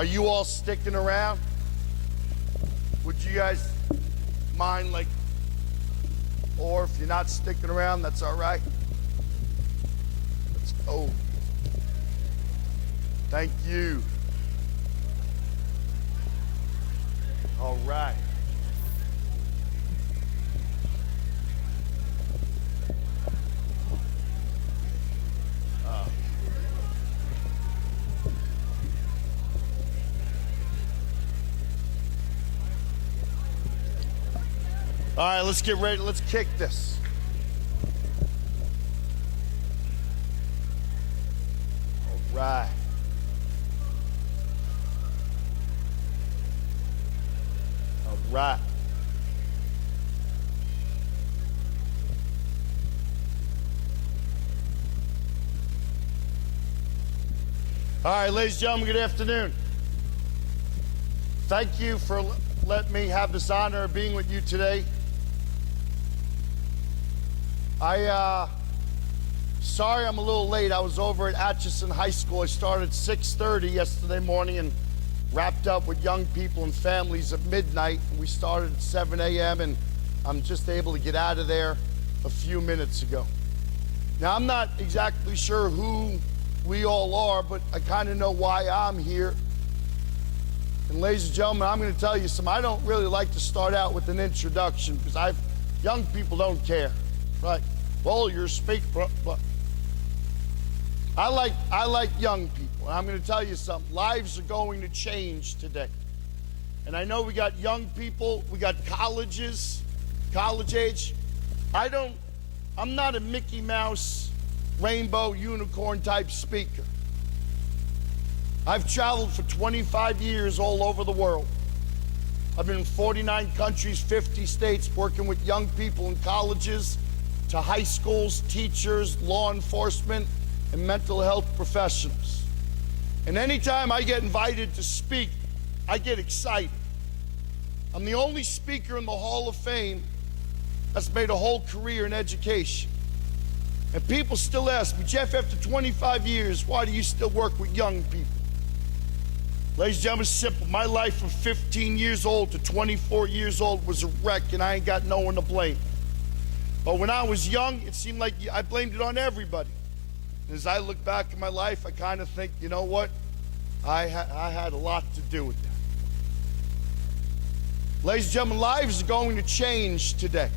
Are you all sticking around? Would you guys mind, like, or if you're not sticking around, that's all right. Let's go. Thank you. All right. All right, let's get ready. Let's kick this. All right. All right. All right, ladies and gentlemen, good afternoon. Thank you for letting me have this honor of being with you today. Sorry I'm a little late. I was over at Atchison High School. I started at 6:30 yesterday morning and wrapped up with young people and families at midnight. We started at 7 a.m. and I'm just able to get out of there a few minutes ago. Now, I'm not exactly sure who we all are, but I kind of know why I'm here. And ladies and gentlemen, I'm going to tell you something. I don't really like to start out with an introduction because young people don't care. Right. Well, you're a speaker, but I like young people. And I'm going to tell you something. Lives are going to change today. And I know we got young people, we got colleges, college age. I'm not a Mickey Mouse, rainbow, unicorn type speaker. I've traveled for 25 years all over the world. I've been in 49 countries, 50 states, working with young people in colleges, to high schools, teachers, law enforcement, and mental health professionals. And anytime I get invited to speak, I get excited. I'm the only speaker in the Hall of Fame that's made a whole career in education. And people still ask me, Jeff, after 25 years, why do you still work with young people? Ladies and gentlemen, it's simple. My life from 15 years old to 24 years old was a wreck, and I ain't got no one to blame. But when I was young, it seemed like I blamed it on everybody. And as I look back at my life, I kind of think, you know what? I had a lot to do with that. Ladies and gentlemen, lives are going to change today.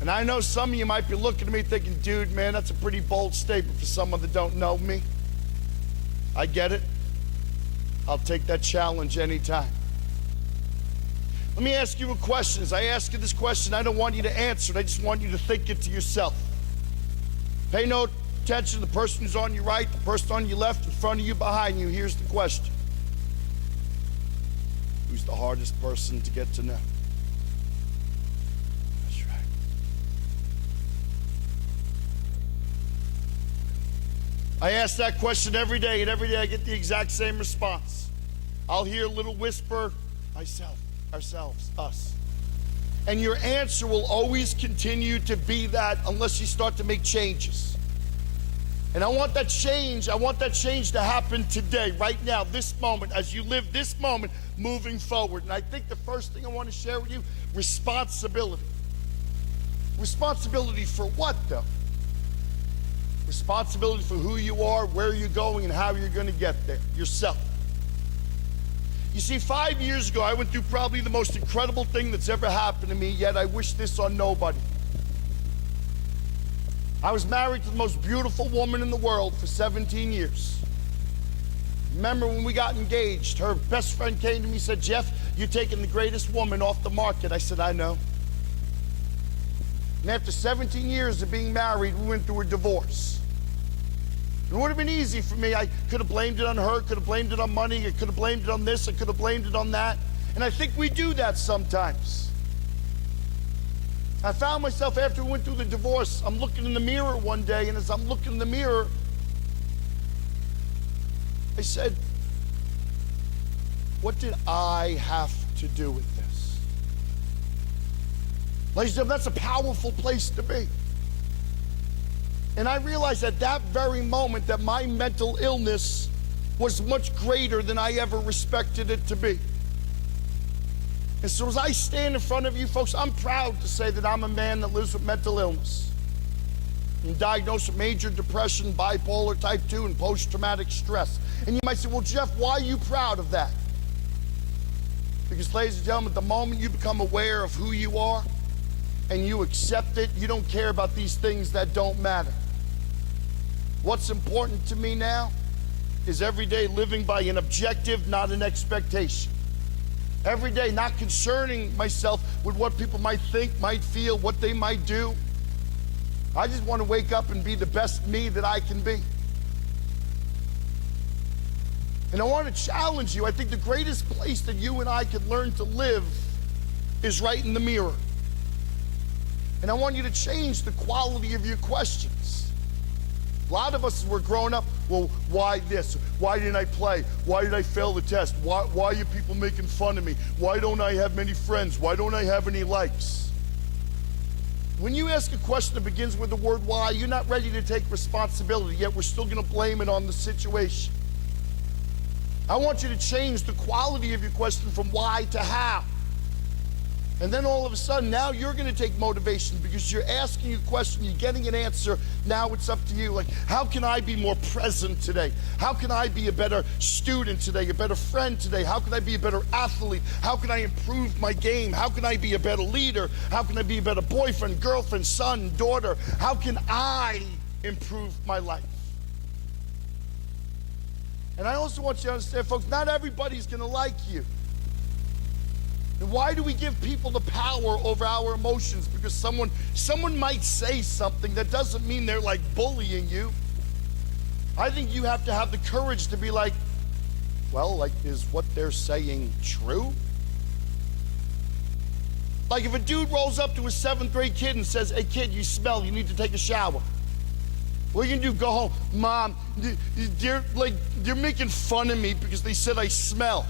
And I know some of you might be looking at me thinking, dude, man, that's a pretty bold statement for someone that don't know me. I get it. I'll take that challenge anytime. Let me ask you a question. As I ask you this question, I don't want you to answer it. I just want you to think it to yourself. Pay no attention to the person who's on your right, the person on your left, in front of you, behind you. Here's the question. Who's the hardest person to get to know? That's right. I ask that question every day, and every day I get the exact same response. I'll hear a little whisper, myself. Ourselves, us. And your answer will always continue to be that unless you start to make changes. And I want that change to happen today, right now, this moment, as you live this moment moving forward. And I think the first thing I want to share with you, responsibility. Responsibility for what, though? Responsibility for who you are, where you're going, and how you're going to get there, yourself. You see, 5 years ago, I went through probably the most incredible thing that's ever happened to me, yet I wish this on nobody. I was married to the most beautiful woman in the world for 17 years. Remember when we got engaged, her best friend came to me and said, Jeff, you're taking the greatest woman off the market. I said, I know. And after 17 years of being married, we went through a divorce. It would have been easy for me. I could have blamed it on her, could have blamed it on money, I could have blamed it on this, I could have blamed it on that. And I think we do that sometimes. I found myself after we went through the divorce, I'm looking in the mirror one day, and as I'm looking in the mirror, I said, what did I have to do with this? Ladies and gentlemen, that's a powerful place to be. And I realized at that very moment that my mental illness was much greater than I ever respected it to be. And so as I stand in front of you folks, I'm proud to say that I'm a man that lives with mental illness. I'm diagnosed with major depression, bipolar type 2, and post-traumatic stress. And you might say, well, Jeff, why are you proud of that? Because, ladies and gentlemen, the moment you become aware of who you are and you accept it, you don't care about these things that don't matter. What's important to me now is every day living by an objective, not an expectation. Every day not concerning myself with what people might think, might feel, what they might do. I just want to wake up and be the best me that I can be. And I want to challenge you. I think the greatest place that you and I could learn to live is right in the mirror. And I want you to change the quality of your questions. A lot of us, as we're growing up, well, why this? Why didn't I play? Why did I fail the test? Why are you people making fun of me? Why don't I have many friends? Why don't I have any likes? When you ask a question that begins with the word why, you're not ready to take responsibility, yet we're still going to blame it on the situation. I want you to change the quality of your question from why to how. And then all of a sudden, now you're going to take motivation because you're asking a question, you're getting an answer. Now it's up to you. Like, how can I be more present today? How can I be a better student today, a better friend today? How can I be a better athlete? How can I improve my game? How can I be a better leader? How can I be a better boyfriend, girlfriend, son, daughter? How can I improve my life? And I also want you to understand, folks, not everybody's going to like you. And why do we give people the power over our emotions? Because someone might say something. That doesn't mean they're like bullying you. I think you have to have the courage to be like, well, like, is what they're saying true? Like if a dude rolls up to a 7th grade kid and says, hey kid, you smell, you need to take a shower. What are you gonna do? Go home. Mom, they're making fun of me because they said I smell.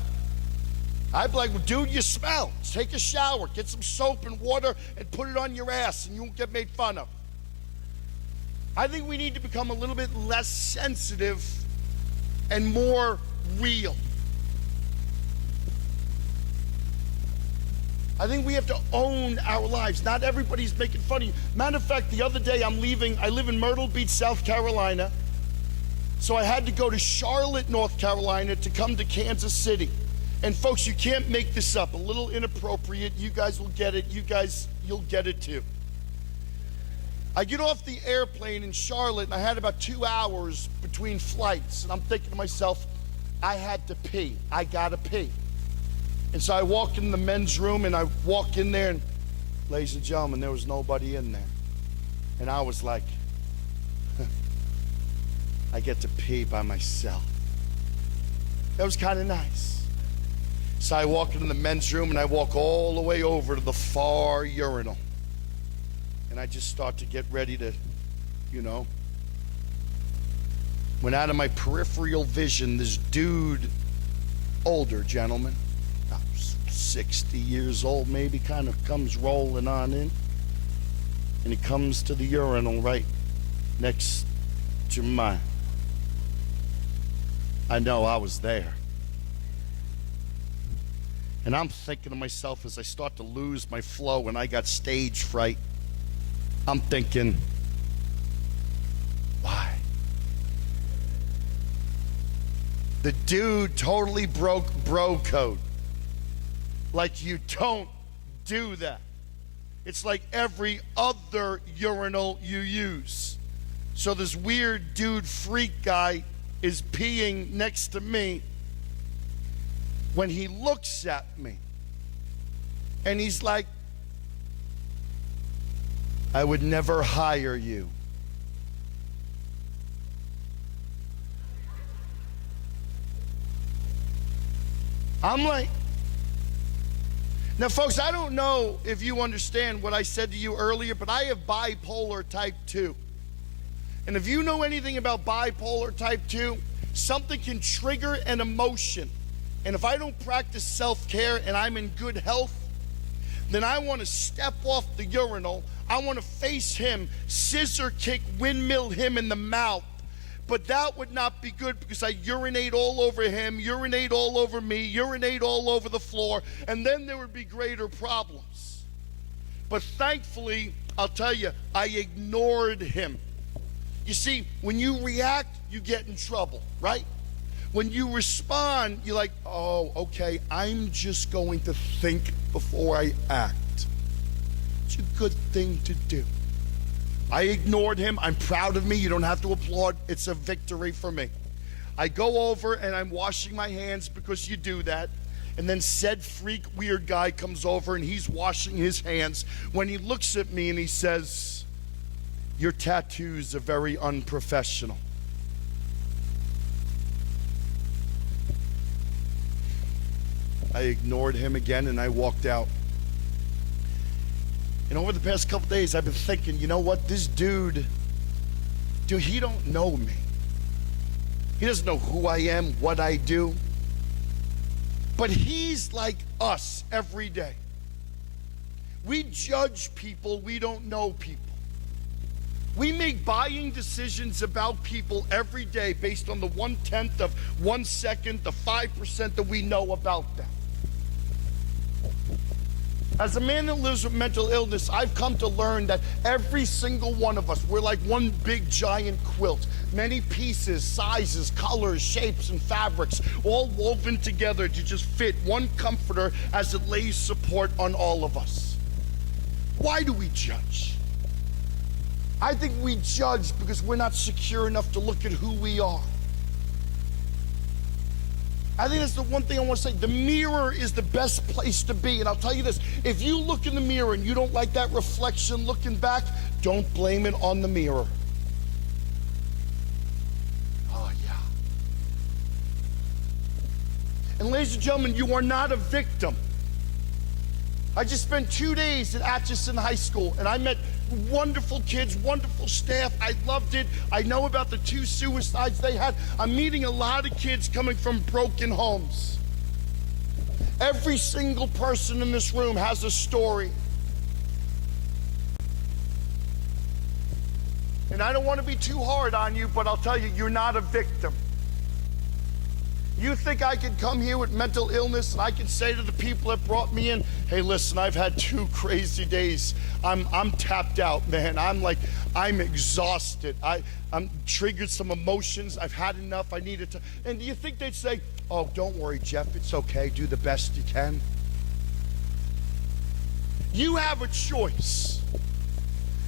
I'd be like, well, dude, you smell. Take a shower, get some soap and water, and put it on your ass, and you won't get made fun of. I think we need to become a little bit less sensitive and more real. I think we have to own our lives. Not everybody's making fun of you. Matter of fact, the other day I'm leaving. I live in Myrtle Beach, South Carolina. So I had to go to Charlotte, North Carolina to come to Kansas City. And folks, you can't make this up. A little inappropriate. You guys will get it. You guys, you'll get it too. I get off the airplane in Charlotte, and I had about 2 hours between flights. And I'm thinking to myself, I had to pee. I gotta pee. And so I walk in the men's room, and I walk in there, and ladies and gentlemen, there was nobody in there. And I was like, I get to pee by myself. That was kind of nice. So I walk into the men's room and I walk all the way over to the far urinal. And I just start to get ready to, when out of my peripheral vision, this dude, older gentleman, about 60 years old maybe, kind of comes rolling on in. And he comes to the urinal right next to mine. I know I was there. And I'm thinking to myself as I start to lose my flow and I got stage fright, I'm thinking, why? The dude totally broke bro code. Like, you don't do that. It's like every other urinal you use. So this weird dude freak guy is peeing next to me. When he looks at me and he's like, I would never hire you. I'm like, now folks, I don't know if you understand what I said to you earlier, but I have bipolar type 2. And if you know anything about bipolar type 2, something can trigger an emotion. And if I don't practice self-care and I'm in good health, then I want to step off the urinal. I want to face him, scissor kick, windmill him in the mouth, But that would not be good because I urinate all over him, urinate all over me, urinate all over the floor, and then there would be greater problems. But thankfully, I'll tell you, I ignored him. You see, when you react, you get in trouble, right? When you respond, you're like, oh, okay, I'm just going to think before I act. It's a good thing to do. I ignored him. I'm proud of me. You don't have to applaud. It's a victory for me. I go over and I'm washing my hands because you do that. And then said freak weird guy comes over and he's washing his hands when he looks at me and he says, your tattoos are very unprofessional. I ignored him again and I walked out. And over the past couple days, I've been thinking, you know what? This dude, he don't know me. He doesn't know who I am, what I do. But he's like us every day. We judge people, we don't know people. We make buying decisions about people every day based on the 1/10 of 1 second, the 5% that we know about them. As a man that lives with mental illness, I've come to learn that every single one of us, we're like one big giant quilt. Many pieces, sizes, colors, shapes, and fabrics, all woven together to just fit one comforter as it lays support on all of us. Why do we judge? I think we judge because we're not secure enough to look at who we are. I think that's the one thing I want to say. The mirror is the best place to be. And I'll tell you this, if you look in the mirror and you don't like that reflection looking back, don't blame it on the mirror. Oh, yeah. And ladies and gentlemen, you are not a victim. I just spent 2 days at Atchison High School, and I met wonderful kids, wonderful staff. I loved it. I know about the 2 suicides they had. I'm meeting a lot of kids coming from broken homes. Every single person in this room has a story. And I don't want to be too hard on you, but I'll tell you, you're not a victim. You think I can come here with mental illness and I can say to the people that brought me in, hey, listen, I've had 2 crazy days. I'm tapped out, man. I'm exhausted. I'm triggered some emotions. I've had enough. I needed to. And do you think they'd say, oh, don't worry, Jeff, it's okay. Do the best you can. You have a choice.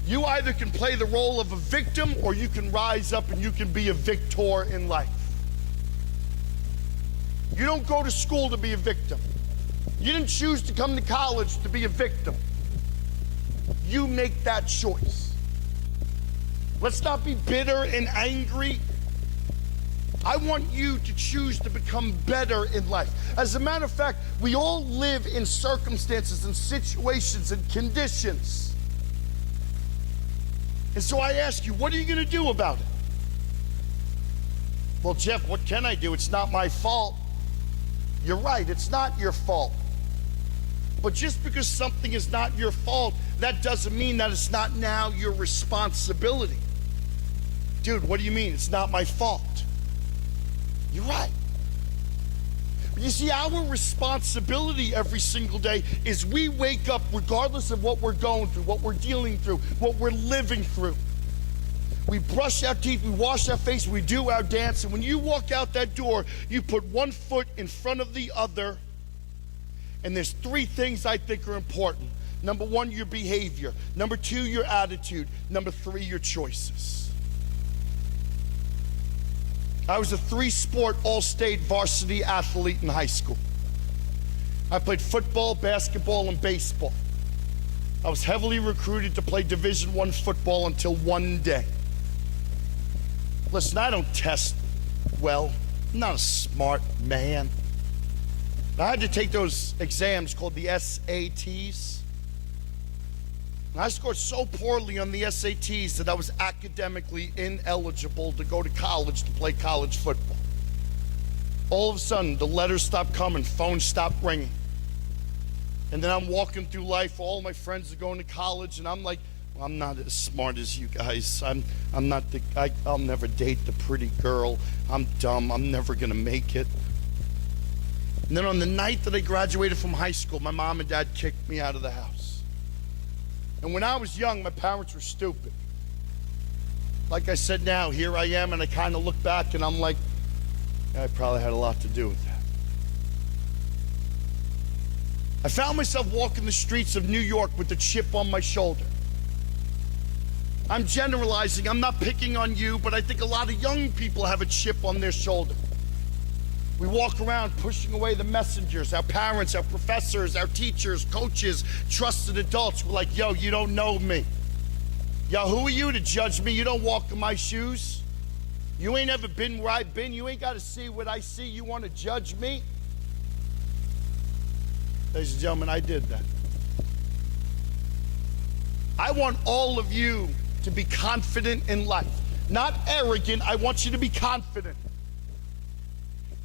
You either can play the role of a victim or you can rise up and you can be a victor in life. You don't go to school to be a victim. You didn't choose to come to college to be a victim. You make that choice. Let's not be bitter and angry. I want you to choose to become better in life. As a matter of fact, we all live in circumstances and situations and conditions. And so I ask you, what are you going to do about it? Well, Jeff, what can I do? It's not my fault. You're right, it's not your fault. But just because something is not your fault, that doesn't mean that it's not now your responsibility. Dude, what do you mean? It's not my fault. You're right. But you see, our responsibility every single day is we wake up regardless of what we're going through, what we're dealing through, what we're living through. We brush our teeth, we wash our face, we do our dance, and when you walk out that door, you put one foot in front of the other, and there's 3 things I think are important. Number 1, your behavior. Number 2, your attitude. Number 3, your choices. I was a 3-sport all-state varsity athlete in high school. I played football, basketball, and baseball. I was heavily recruited to play Division I football until one day. Listen, I don't test well. I'm not a smart man. I had to take those exams called the SATs. And I scored so poorly on the SATs that I was academically ineligible to go to college to play college football. All of a sudden, the letters stopped coming, phones stopped ringing. And then I'm walking through life, all my friends are going to college, and I'm like I'm not as smart as you guys. I'm not the, I'll never date the pretty girl. I'm dumb. I'm never going to make it. And then on the night that I graduated from high school, my mom and dad kicked me out of the house. And when I was young, my parents were stupid. Like I said now, here I am, and I kind of look back and I'm like, yeah, I probably had a lot to do with that. I found myself walking the streets of New York with a chip on my shoulder. I'm generalizing, I'm not picking on you, but I think a lot of young people have a chip on their shoulder. We walk around pushing away the messengers, our parents, our professors, our teachers, coaches, trusted adults. We're like, yo, you don't know me. Yo, who are you to judge me? You don't walk in my shoes. You ain't ever been where I've been. You ain't got to see what I see. You want to judge me? Ladies and gentlemen, I did that. I want all of you to be confident in life. Not arrogant, I want you to be confident.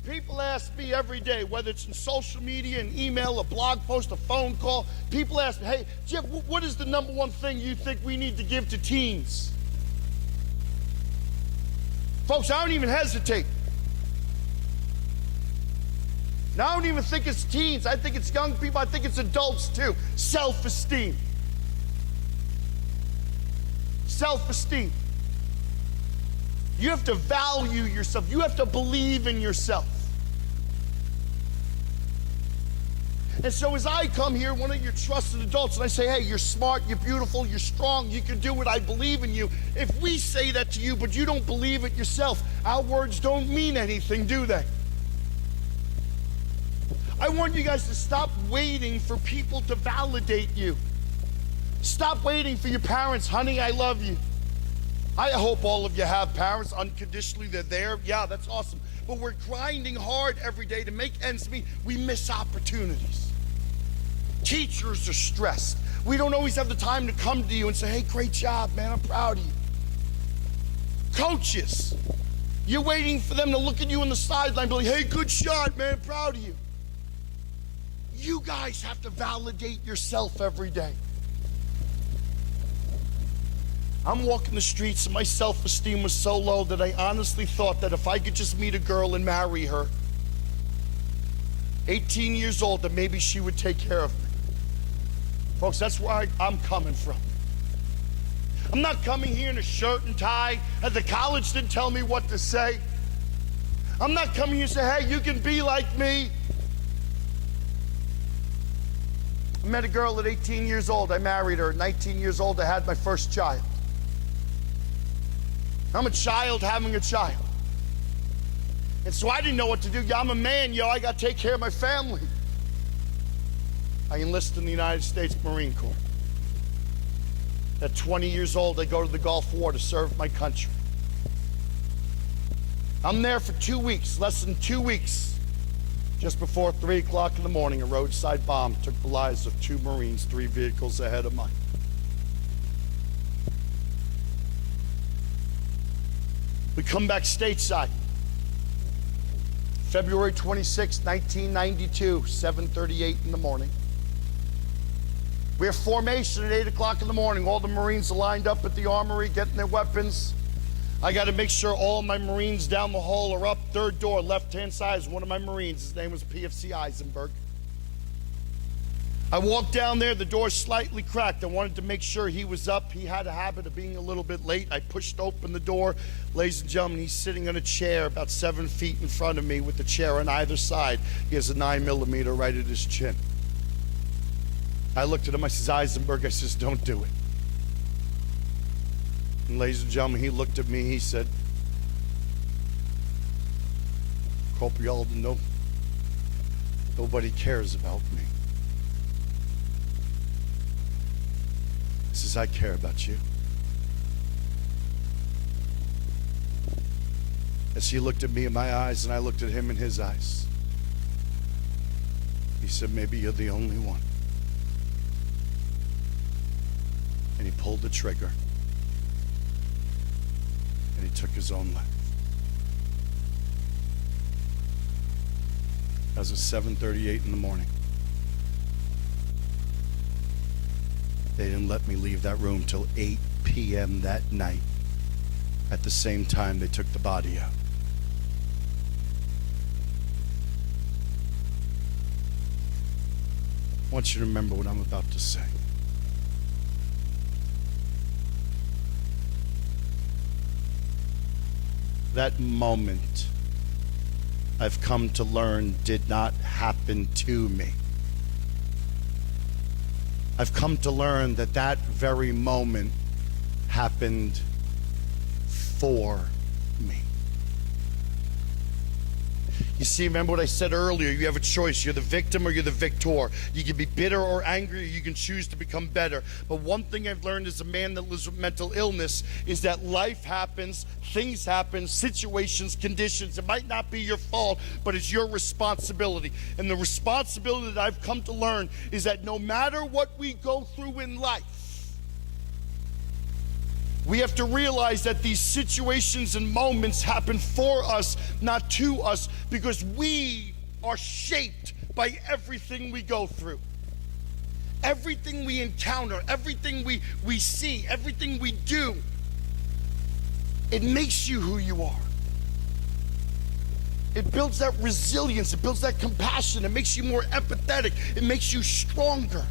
People ask me every day, whether it's in social media, an email, a blog post, a phone call, people ask me, hey, Jeff, what is the number one thing you think we need to give to teens? Folks, I don't even hesitate. Now, I don't even think it's teens. I think it's young people. I think it's adults too. Self-esteem. Self-esteem. You have to value yourself. You have to believe in yourself. And so as I come here, one of your trusted adults, and I say, hey, you're smart, you're beautiful, you're strong, you can do it, I believe in you. If we say that to you, but you don't believe it yourself, our words don't mean anything, do they? I want you guys to stop waiting for people to validate you. Stop waiting for your parents, honey, I love you. I hope all of you have parents unconditionally, they're there. Yeah, that's awesome. But we're grinding hard every day to make ends meet. We miss opportunities. Teachers are stressed. We don't always have the time to come to you and say, hey, great job, man, I'm proud of you. Coaches, you're waiting for them to look at you on the sideline and be like, hey, good shot, man, proud of you. You guys have to validate yourself every day. I'm walking the streets and my self-esteem was so low that I honestly thought that if I could just meet a girl and marry her, 18 years old, that maybe she would take care of me. Folks, that's where I'm coming from. I'm not coming here in a shirt and tie, and the college didn't tell me what to say. I'm not coming here to say, hey, you can be like me. I met a girl at 18 years old. I married her. At 19 years old, I had my first child. I'm a child having a child. And so I didn't know what to do. I'm a man, I got to take care of my family. I enlisted in the United States Marine Corps. At 20 years old, I go to the Gulf War to serve my country. I'm there for 2 weeks, less than 2 weeks. Just before 3 o'clock in the morning, a roadside bomb took the lives of 2 Marines, 3 vehicles ahead of mine. We come back stateside. February 26, 1992, 7:38 in the morning. We have formation at 8 o'clock in the morning. All the Marines are lined up at the armory, getting their weapons. I got to make sure all my Marines down the hall are up. Third door, left-hand side is one of my Marines. His name was PFC Eisenberg. I walked down there, the door slightly cracked. I wanted to make sure he was up. He had a habit of being a little bit late. I pushed open the door. Ladies and gentlemen, he's sitting on a chair about 7 feet in front of me with the chair on either side. He has a 9mm right at his chin. I looked at him, I says, Eisenberg, I says, don't do it. And ladies and gentlemen, he looked at me, he said, Corporal Yalden, nobody cares about me. He says, I care about you. As he looked at me in my eyes and I looked at him in his eyes, he said, maybe you're the only one. And he pulled the trigger and he took his own life. That was at 7:38 in the morning. They didn't let me leave that room till 8 p.m. that night. At the same time, they took the body out. I want you to remember what I'm about to say. That moment, I've come to learn, did not happen to me. I've come to learn that that very moment happened for me. You see, remember what I said earlier, you have a choice. You're the victim or you're the victor. You can be bitter or angry, or you can choose to become better. But one thing I've learned as a man that lives with mental illness is that life happens, things happen, situations, conditions. It might not be your fault, but it's your responsibility. And the responsibility that I've come to learn is that no matter what we go through in life, we have to realize that these situations and moments happen for us, not to us, because we are shaped by everything we go through. Everything we encounter, everything we see, everything we do, it makes you who you are. It builds that resilience, it builds that compassion, it makes you more empathetic, it makes you stronger.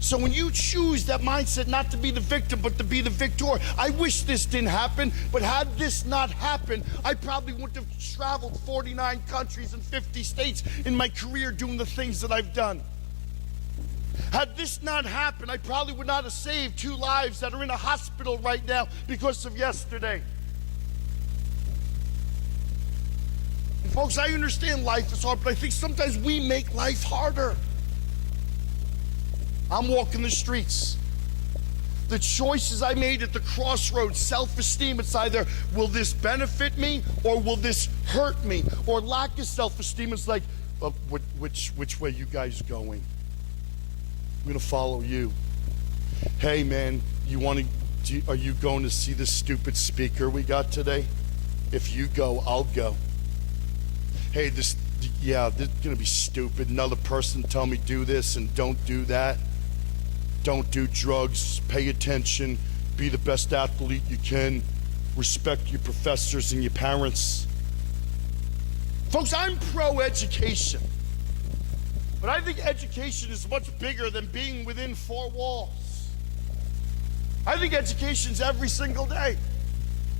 So when you choose that mindset not to be the victim, but to be the victor, I wish this didn't happen, but had this not happened, I probably wouldn't have traveled 49 countries and 50 states in my career doing the things that I've done. Had this not happened, I probably would not have saved 2 lives that are in a hospital right now because of yesterday. And folks, I understand life is hard, but I think sometimes we make life harder. I'm walking the streets. The choices I made at the crossroads, self-esteem, it's either will this benefit me or will this hurt me? Or lack of self-esteem, it's like, which way you guys going? I'm gonna follow you. Hey man, are you going to see this stupid speaker we got today? If you go, I'll go. Hey, this is gonna be stupid. Another person tell me do this and don't do that. Don't do drugs, pay attention, be the best athlete you can, respect your professors and your parents. Folks, I'm pro-education, but I think education is much bigger than being within 4 walls. I think education's every single day.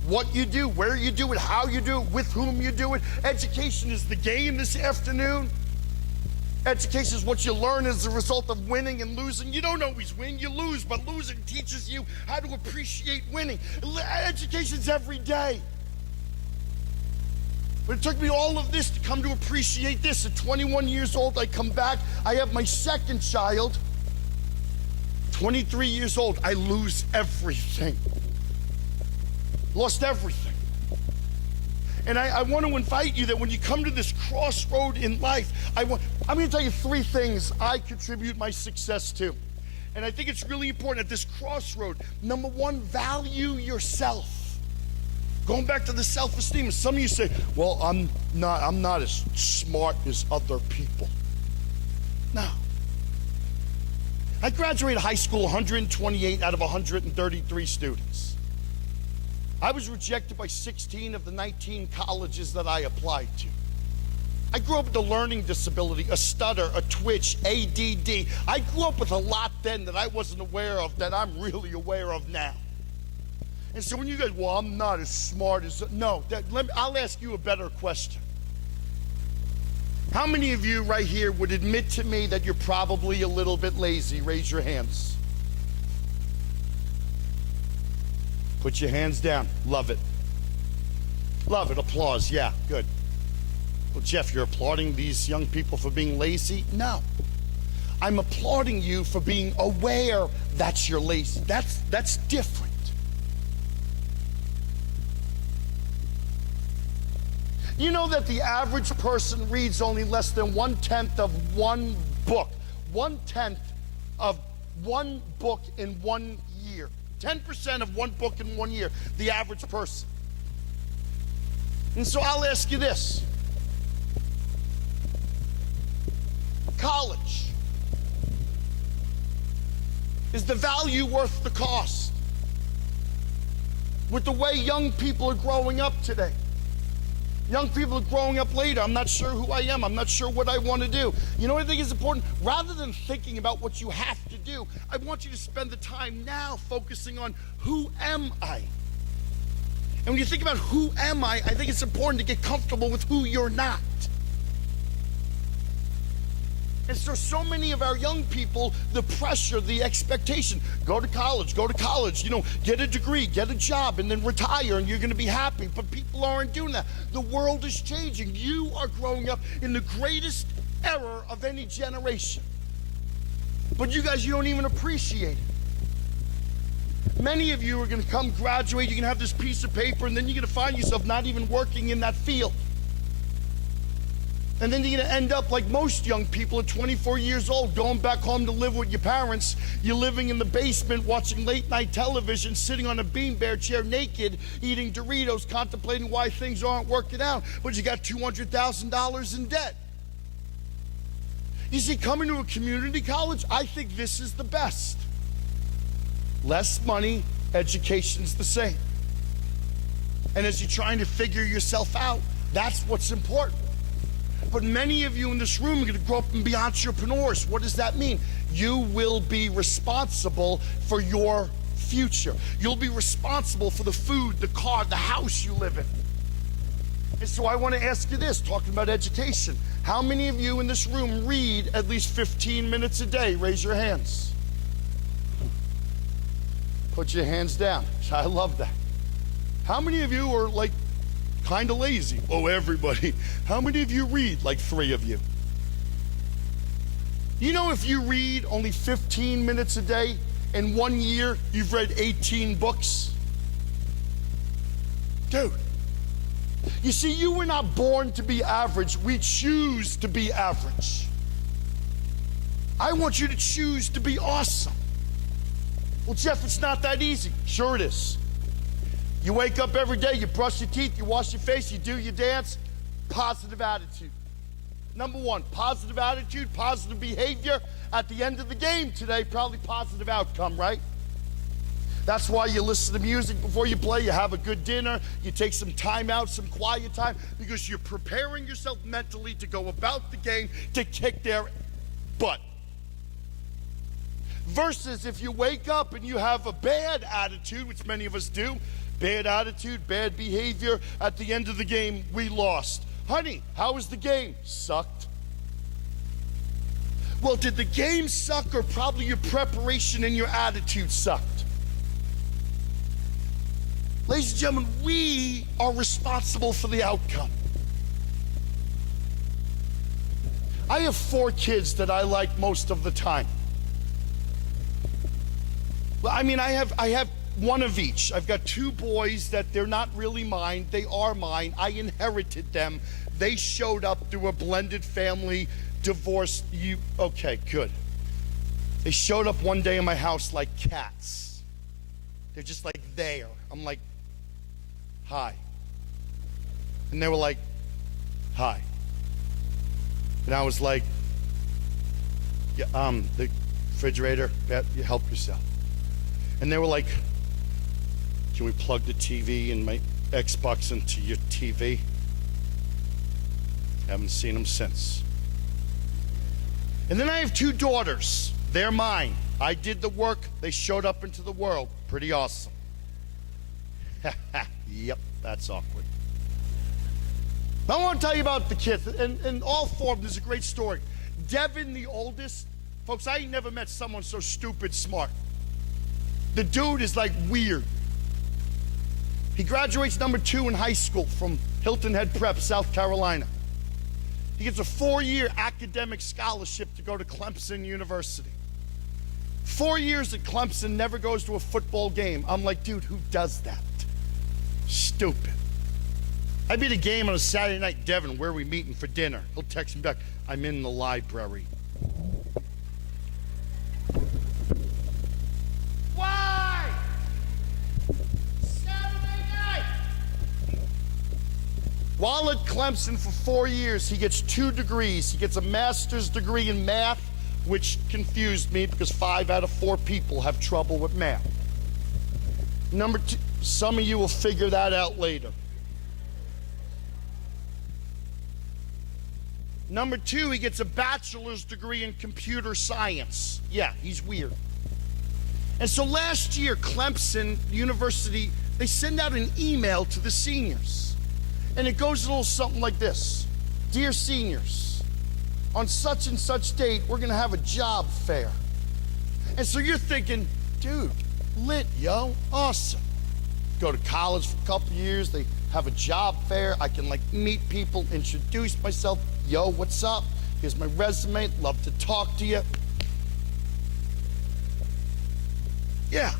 What you do, where you do it, how you do it, with whom you do it. Education is the game this afternoon. Education is what you learn as a result of winning and losing. You don't always win, you lose, but losing teaches you how to appreciate winning. Education's every day. But it took me all of this to come to appreciate this. At 21 years old, I come back, I have my second child. 23 years old, I lose everything. Lost everything. And I want to invite you that when you come to this crossroad in life, I'm going to tell you 3 things I contribute my success to. And I think it's really important at this crossroad. Number 1, value yourself. Going back to the self-esteem, some of you say, well, I'm not as smart as other people. No. I graduated high school 128 out of 133 students. I was rejected by 16 of the 19 colleges that I applied to. I grew up with a learning disability, a stutter, a twitch, ADD. I grew up with a lot then that I wasn't aware of that I'm really aware of now. And so when you guys, well, I'm not as smart as, no, I'll ask you a better question. How many of you right here would admit to me that you're probably a little bit lazy? Raise your hands. Put your hands down. Love it. Love it. Applause. Yeah, good. Well, Jeff, you're applauding these young people for being lazy? No. I'm applauding you for being aware that you're lazy. That's different. You know that the average person reads only less than 1/10 of one book. 1/10 of one book in 1 year. 10% of one book in 1 year, the average person. And so I'll ask you this. College. Is the value worth the cost? With the way young people are growing up today. Young people are growing up later. I'm not sure who I am. I'm not sure what I want to do. You know what I think is important? Rather than thinking about what you have to do, I want you to spend the time now focusing on who am I? And when you think about who am I think it's important to get comfortable with who you're not. And so many of our young people, the pressure, the expectation, go to college, get a degree, get a job, and then retire, and you're going to be happy. But people aren't doing that. The world is changing. You are growing up in the greatest era of any generation. But you guys, you don't even appreciate it. Many of you are going to come graduate, you're going to have this piece of paper, and then you're going to find yourself not even working in that field. And then you're going to end up like most young people at 24 years old, going back home to live with your parents. You're living in the basement, watching late night television, sitting on a beanbag chair naked, eating Doritos, contemplating why things aren't working out, but you got $200,000 in debt. You see, coming to a community college, I think this is the best. Less money, education's the same. And as you're trying to figure yourself out, that's what's important. But many of you in this room are going to grow up and be entrepreneurs. What does that mean? You will be responsible for your future. You'll be responsible for the food, the car, the house you live in. And so I want to ask you this, talking about education. How many of you in this room read at least 15 minutes a day? Raise your hands. Put your hands down. I love that. How many of you are like kind of lazy? Oh, everybody. How many of you read? Like 3 of you. You know, if you read only 15 minutes a day, in 1 year, you've read 18 books? Dude, you see, you were not born to be average. We choose to be average. I want you to choose to be awesome. Well, Jeff, it's not that easy. Sure it is. You wake up every day, you brush your teeth, you wash your face, you do your dance. Positive attitude. Number 1, positive attitude, positive behavior. At the end of the game today, probably positive outcome, right? That's why you listen to music before you play, you have a good dinner, you take some time out, some quiet time, because you're preparing yourself mentally to go about the game to kick their butt. Versus if you wake up and you have a bad attitude, which many of us do, bad attitude, bad behavior, at the end of the game, we lost. Honey, how was the game? Sucked. Well, did the game suck, or probably your preparation and your attitude sucked? Ladies and gentlemen, we are responsible for the outcome. I have 4 kids that I like most of the time. Well, I mean, I have one of each. I've got 2 boys that they're not really mine. They are mine. I inherited them. They showed up through a blended family, divorced. Okay, good. They showed up one day in my house like cats. They're just like there. I'm like, hi. And they were like, hi. And I was like, yeah, the refrigerator, you help yourself. And they were like, can we plug the TV and my Xbox into your TV? Haven't seen them since. And then I have 2 daughters. They're mine. I did the work. They showed up into the world. Pretty awesome. Yep, that's awkward. I want to tell you about the kids. And all 4 of them, there's a great story. Devin, the oldest, folks, I ain't never met someone so stupid smart. The dude is like weird. He graduates number 2 in high school from Hilton Head Prep, South Carolina. He gets a 4-year academic scholarship to go to Clemson University. 4 years at Clemson, never goes to a football game. I'm like, dude, who does that? Stupid. I beat a game on a Saturday night, Devin, where are we meeting for dinner? He'll text me back, I'm in the library. Why? Saturday night. While at Clemson for 4 years, he gets 2 degrees. He gets a master's degree in math, which confused me because 5 out of 4 people have trouble with math. Number 2, some of you will figure that out later. Number 2, he gets a bachelor's degree in computer science. Yeah, he's weird. And so last year, Clemson University, they send out an email to the seniors. And it goes a little something like this. Dear seniors, on such and such date, we're gonna have a job fair. And so you're thinking, dude, lit, yo, awesome. Go to college for a couple years, they have a job fair, I can like meet people, introduce myself. Yo, what's up? Here's my resume, love to talk to you. Yeah.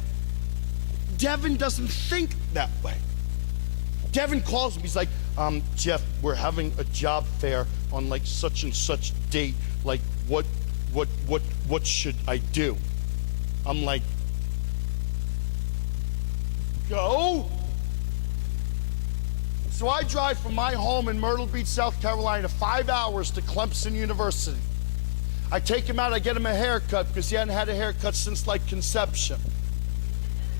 Devin doesn't think that way. Devin calls him, he's like, Jeff, we're having a job fair on like such and such date. Like, what should I do? I'm like, go? So I drive from my home in Myrtle Beach, South Carolina, 5 hours to Clemson University. I take him out, I get him a haircut because he hadn't had a haircut since like conception.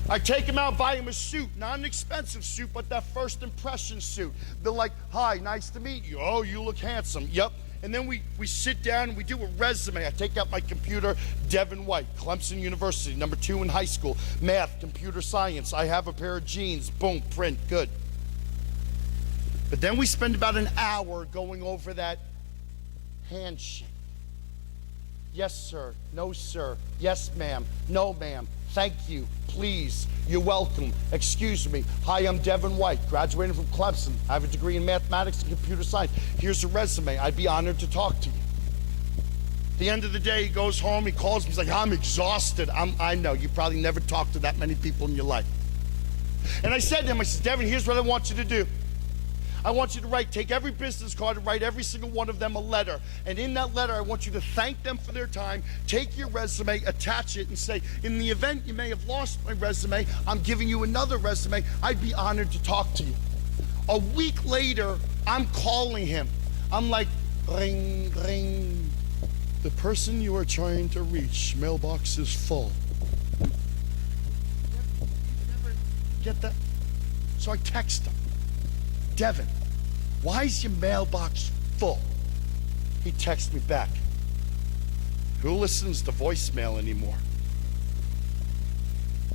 I take him out, buy him a suit, not an expensive suit, but that first impression suit. They're like, hi, nice to meet you. Oh, you look handsome. Yep. And then we sit down and we do a resume. I take out my computer, Devin White, Clemson University, number 2 in high school, math, computer science. I have a pair of jeans, boom, print, good. But then we spend about an hour going over that handshake. Yes, sir. No, sir. Yes, ma'am. No, ma'am. Thank you. Please. You're welcome. Excuse me. Hi, I'm Devin White, graduating from Clemson. I have a degree in mathematics and computer science. Here's a resume. I'd be honored to talk to you. At the end of the day, he goes home, he calls me, he's like, I'm exhausted. I know, you probably never talked to that many people in your life. And I said to him, I said, Devin, here's what I want you to do. I want you to take every business card and write every single one of them a letter. And in that letter, I want you to thank them for their time, take your resume, attach it, and say, in the event you may have lost my resume, I'm giving you another resume. I'd be honored to talk to you. A week later, I'm calling him. I'm like, ring, ring. The person you are trying to reach, mailbox is full. You never get that? So I text him. Devin, why is your mailbox full? He texts me back. Who listens to voicemail anymore?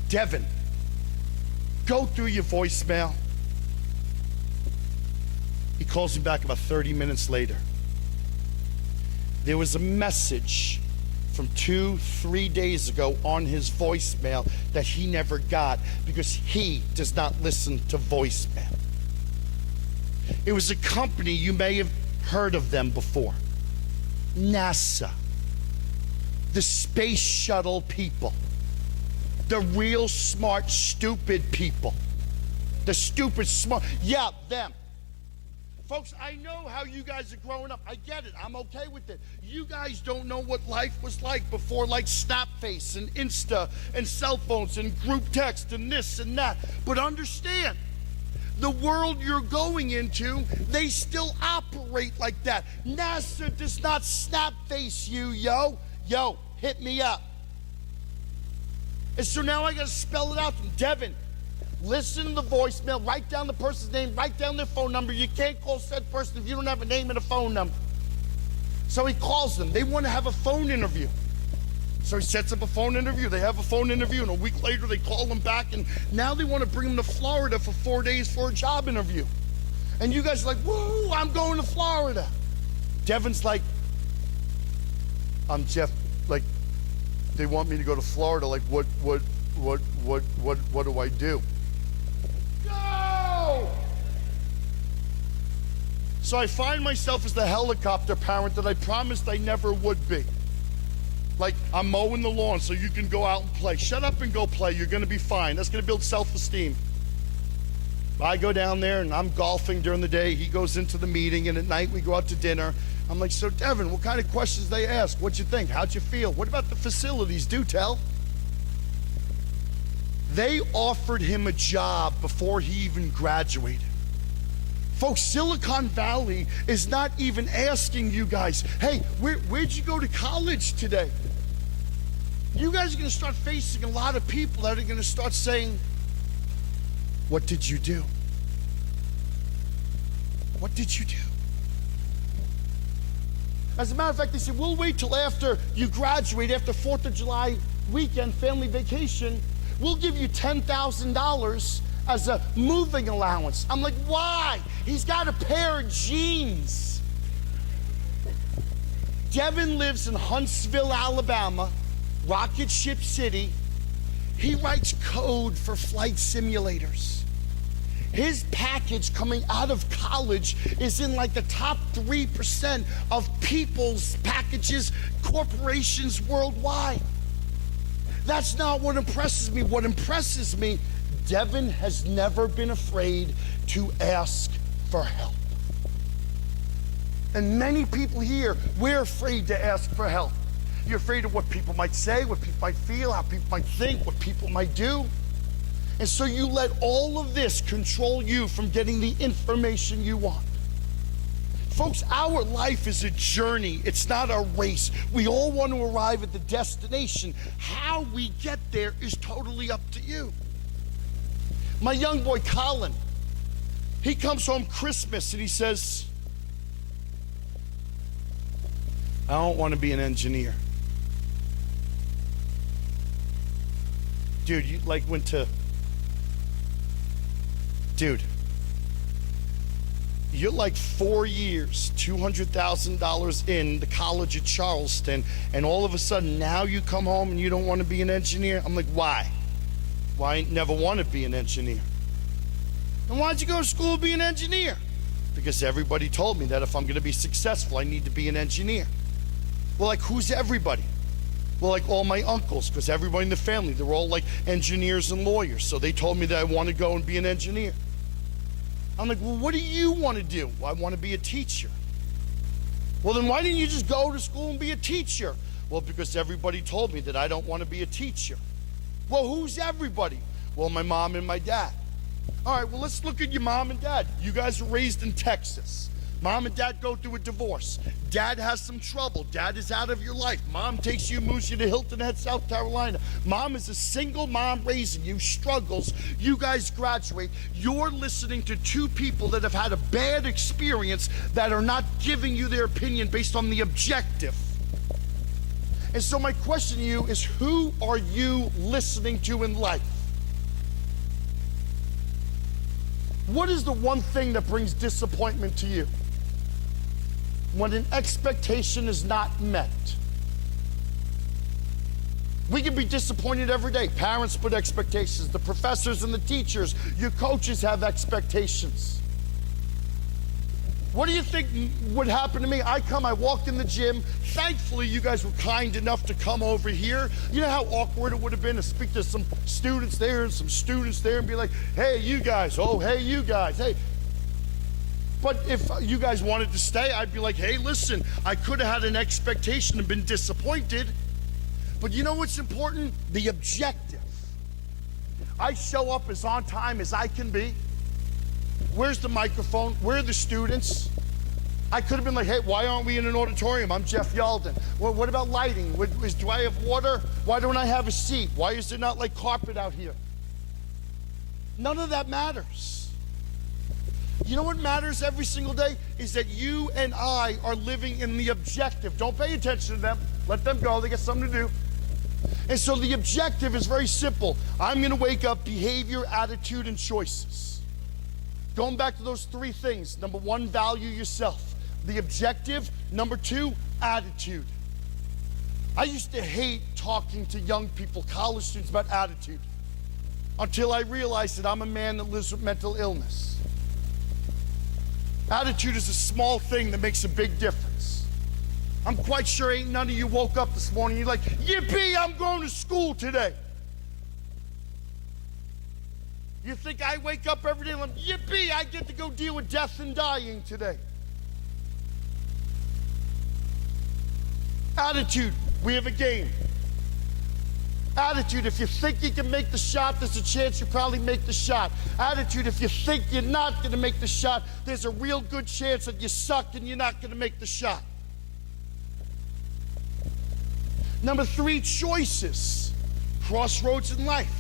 Devin, go through your voicemail. He calls me back about 30 minutes later. There was a message from 2-3 days ago on his voicemail that he never got because he does not listen to voicemail. It was a company, you may have heard of them before. NASA. The space shuttle people. The real smart, stupid people. The stupid, smart, yeah, them. Folks, I know how you guys are growing up. I get it. I'm okay with it. You guys don't know what life was like before, like Snapface and Insta and cell phones and group text and this and that. But understand, the world you're going into, they still operate like that. NASA does not Snapface you, yo. Yo, hit me up. And so now I gotta spell it out to Devin. Listen to the voicemail, write down the person's name, write down their phone number. You can't call said person if you don't have a name and a phone number. So he calls them. They want to have a phone interview. So he sets up a phone interview. They have a phone interview, and a week later they call him back, and now they want to bring him to Florida for 4 days for a job interview. And you guys are like, woo, I'm going to Florida. Devin's like, Jeff, like, they want me to go to Florida. Like, what do I do? Go! So I find myself as the helicopter parent that I promised I never would be. Like, I'm mowing the lawn so you can go out and play. Shut up and go play. You're going to be fine. That's going to build self-esteem. I go down there and I'm golfing during the day. He goes into the meeting, and at night we go out to dinner. I'm like, so Devin, what kind of questions they ask? What'd you think? How'd you feel? What about the facilities? Do tell. They offered him a job before he even graduated. Folks, Silicon Valley is not even asking you guys, hey, where'd you go to college today? You guys are going to start facing a lot of people that are going to start saying, what did you do? What did you do? As a matter of fact, they said, we'll wait till after you graduate, after 4th of July weekend, family vacation, we'll give you $10,000 as a moving allowance. I'm like, why? He's got a pair of jeans. Devin lives in Huntsville, Alabama, Rocket Ship City. He writes code for flight simulators. His package coming out of college is in like the top 3% of people's packages, corporations worldwide. That's not what impresses me. What impresses me, Devin has never been afraid to ask for help. And many people here, we're afraid to ask for help. You're afraid of what people might say, what people might feel, how people might think, what people might do. And so you let all of this control you from getting the information you want. Folks, our life is a journey. It's not a race. We all want to arrive at the destination. How we get there is totally up to you. My young boy, Colin, he comes home Christmas and he says, I don't want to be an engineer. Dude, you like went to... Dude, you're like 4 years, $200,000 in the College of Charleston, and all of a sudden now you come home and you don't want to be an engineer? I'm like, why? Why I never want to be an engineer? And why'd you go to school to be an engineer? Because everybody told me that if I'm going to be successful, I need to be an engineer. Well, like, who's everybody? Well, like all my uncles, because everybody in the family, they're all like engineers and lawyers. So they told me that I want to go and be an engineer. I'm like, well, what do you want to do? Well, I want to be a teacher. Well, then why didn't you just go to school and be a teacher? Well, because everybody told me that I don't want to be a teacher. Well, who's everybody? Well, my mom and my dad. All right, well, let's look at your mom and dad. You guys were raised in Texas. Mom and dad go through a divorce. Dad has some trouble. Dad is out of your life. Mom takes you, moves you to Hilton Head, South Carolina. Mom is a single mom raising you, struggles. You guys graduate. You're listening to two people that have had a bad experience that are not giving you their opinion based on the objective. And so my question to you is, who are you listening to in life? What is the one thing that brings disappointment to you? When an expectation is not met. We can be disappointed every day. Parents put expectations, the professors and the teachers, your coaches have expectations. What do you think would happen to me? I walk in the gym. Thankfully, you guys were kind enough to come over here. You know how awkward it would have been to speak to some students there and some students there and be like, hey, you guys, oh, hey, you guys, hey. But if you guys wanted to stay, I'd be like, hey, listen, I could have had an expectation and been disappointed. But you know what's important? The objective. I show up as on time as I can be. Where's the microphone? Where are the students? I could have been like, hey, why aren't we in an auditorium? I'm Jeff Yalden. Well, what about lighting? Do I have water? Why don't I have a seat? Why is there not like carpet out here? None of that matters. You know what matters every single day? Is that you and I are living in the objective. Don't pay attention to them. Let them go. They got something to do. And so the objective is very simple. I'm going to wake up behavior, attitude, and choices. Going back to those three things. Number one, value yourself. The objective. Number two, attitude. I used to hate talking to young people, college students, about attitude, until I realized that I'm a man that lives with mental illness. Attitude is a small thing that makes a big difference. I'm quite sure ain't none of you woke up this morning, you're like, yippee, I'm going to school today. You think I wake up every day and I'm, yippee, I get to go deal with death and dying today. Attitude, we have a game. Attitude, if you think you can make the shot, there's a chance you probably make the shot. Attitude, if you think you're not going to make the shot, there's a real good chance that you suck and you're not going to make the shot. Number 3, choices. Crossroads in life.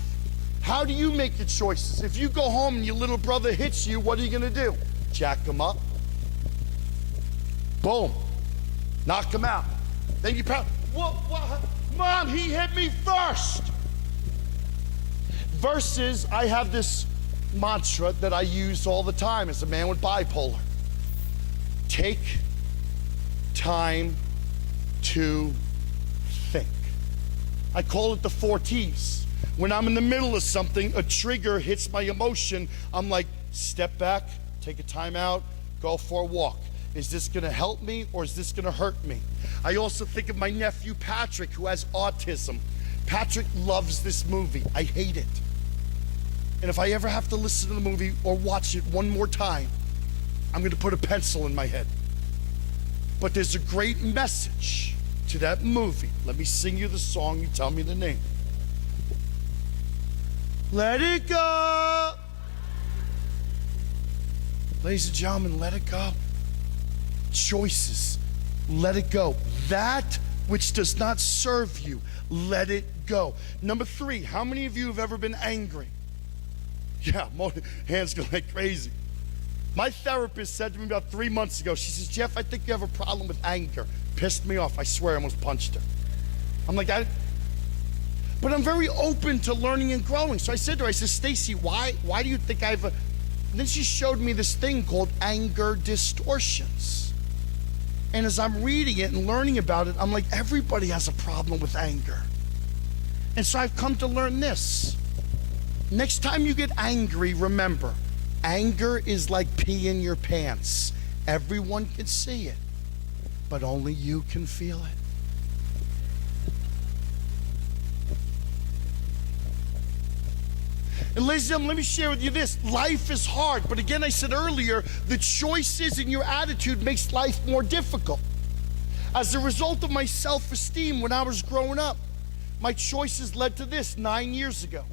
How do you make your choices? If you go home and your little brother hits you, what are you gonna do? Jack him up. Boom. Knock him out. Then you probably, what? Mom, he hit me first. Versus, I have this mantra that I use all the time as a man with bipolar. Take time to think. I call it the 4 T's. When I'm in the middle of something, a trigger hits my emotion, I'm like, step back, take a time out, go for a walk. Is this gonna help me or is this gonna hurt me? I also think of my nephew Patrick, who has autism. Patrick loves this movie. I hate it. And if I ever have to listen to the movie or watch it one more time, I'm gonna put a pencil in my head. But there's a great message to that movie. Let me sing you the song, you tell me the name. Let it go. Ladies and gentlemen, let it go. Choices, let it go. That which does not serve you, let it go. Number 3, how many of you have ever been angry? Yeah, hands go like crazy. My therapist said to me about 3 months ago, she says, Jeff, I think you have a problem with anger. Pissed me off. I swear I almost punched her. I'm like, but I'm very open to learning and growing. So I said to her, I said, Stacy, why do you think I have a... And then she showed me this thing called anger distortions. And as I'm reading it and learning about it, I'm like, everybody has a problem with anger. And so I've come to learn this. Next time you get angry, remember, anger is like pee in your pants. Everyone can see it, but only you can feel it. And ladies and gentlemen, let me share with you this. Life is hard, but again, I said earlier, the choices in your attitude makes life more difficult. As a result of my self-esteem when I was growing up, my choices led to this 9 years ago.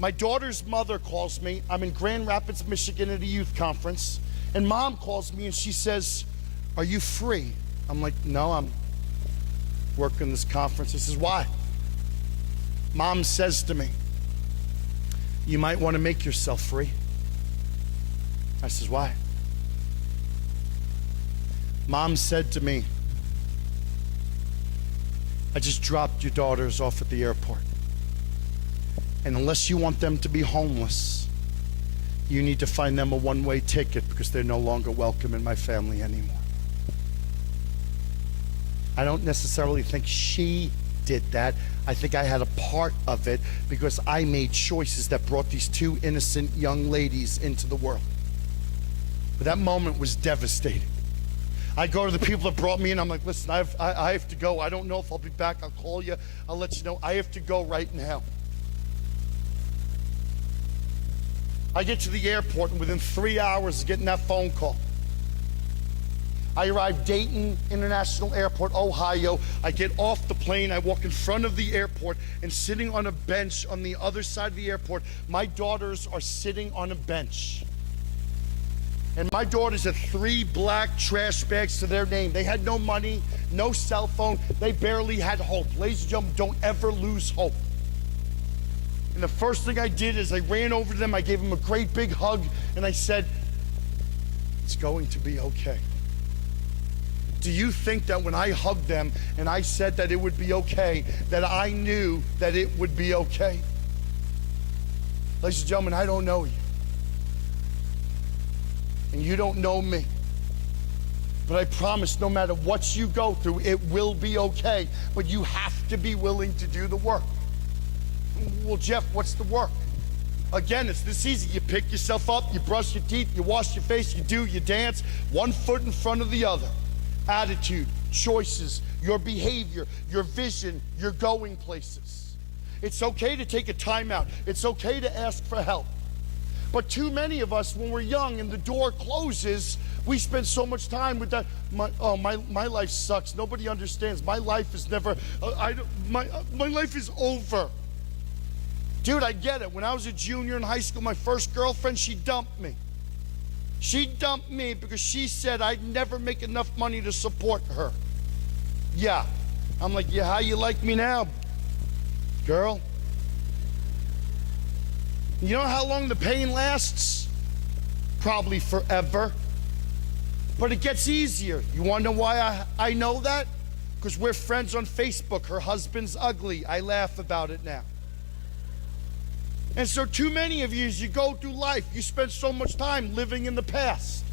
My daughter's mother calls me. I'm in Grand Rapids, Michigan at a youth conference, and Mom calls me and she says, are you free? I'm like, no, I'm working this conference. She says, why? Mom says to me, you might want to make yourself free. I says, why? Mom said to me, I just dropped your daughters off at the airport. And unless you want them to be homeless, you need to find them a one-way ticket because they're no longer welcome in my family anymore. I don't necessarily think she did that. I think I had a part of it because I made choices that brought these 2 innocent young ladies into the world. But that moment was devastating. I go to the people that brought me in. I'm like, listen, I have to go. I don't know if I'll be back. I'll call you. I'll let you know. I have to go right now. I get to the airport, and within 3 hours of getting that phone call, I arrive Dayton International Airport, Ohio. I get off the plane. I walk in front of the airport, and sitting on a bench on the other side of the airport, my daughters are sitting on a bench. And my daughters had 3 black trash bags to their name. They had no money, no cell phone. They barely had hope. Ladies and gentlemen, don't ever lose hope. And the first thing I did is I ran over to them. I gave them a great big hug, and I said, it's going to be okay. Do you think that when I hugged them and I said that it would be okay, that I knew that it would be okay? Ladies and gentlemen, I don't know you. And you don't know me. But I promise no matter what you go through, it will be okay. But you have to be willing to do the work. Well, Jeff, what's the work? Again, it's this easy. You pick yourself up, you brush your teeth, you wash your face, you dance, 1 foot in front of the other. Attitude, choices, your behavior, your vision, your going places. It's okay to take a time out. It's okay to ask for help. But too many of us, when we're young and the door closes, we spend so much time with that. My life sucks. Nobody understands. My life is never, my life is over. Dude, I get it. When I was a junior in high school, my first girlfriend, she dumped me. She dumped me because she said I'd never make enough money to support her. Yeah, I'm like, yeah, how you like me now, girl? You know how long the pain lasts? Probably forever. But it gets easier. You wanna know why I know that? Because we're friends on Facebook. Her husband's ugly. I laugh about it now. And so too many of you, as you go through life, you spend so much time living in the past.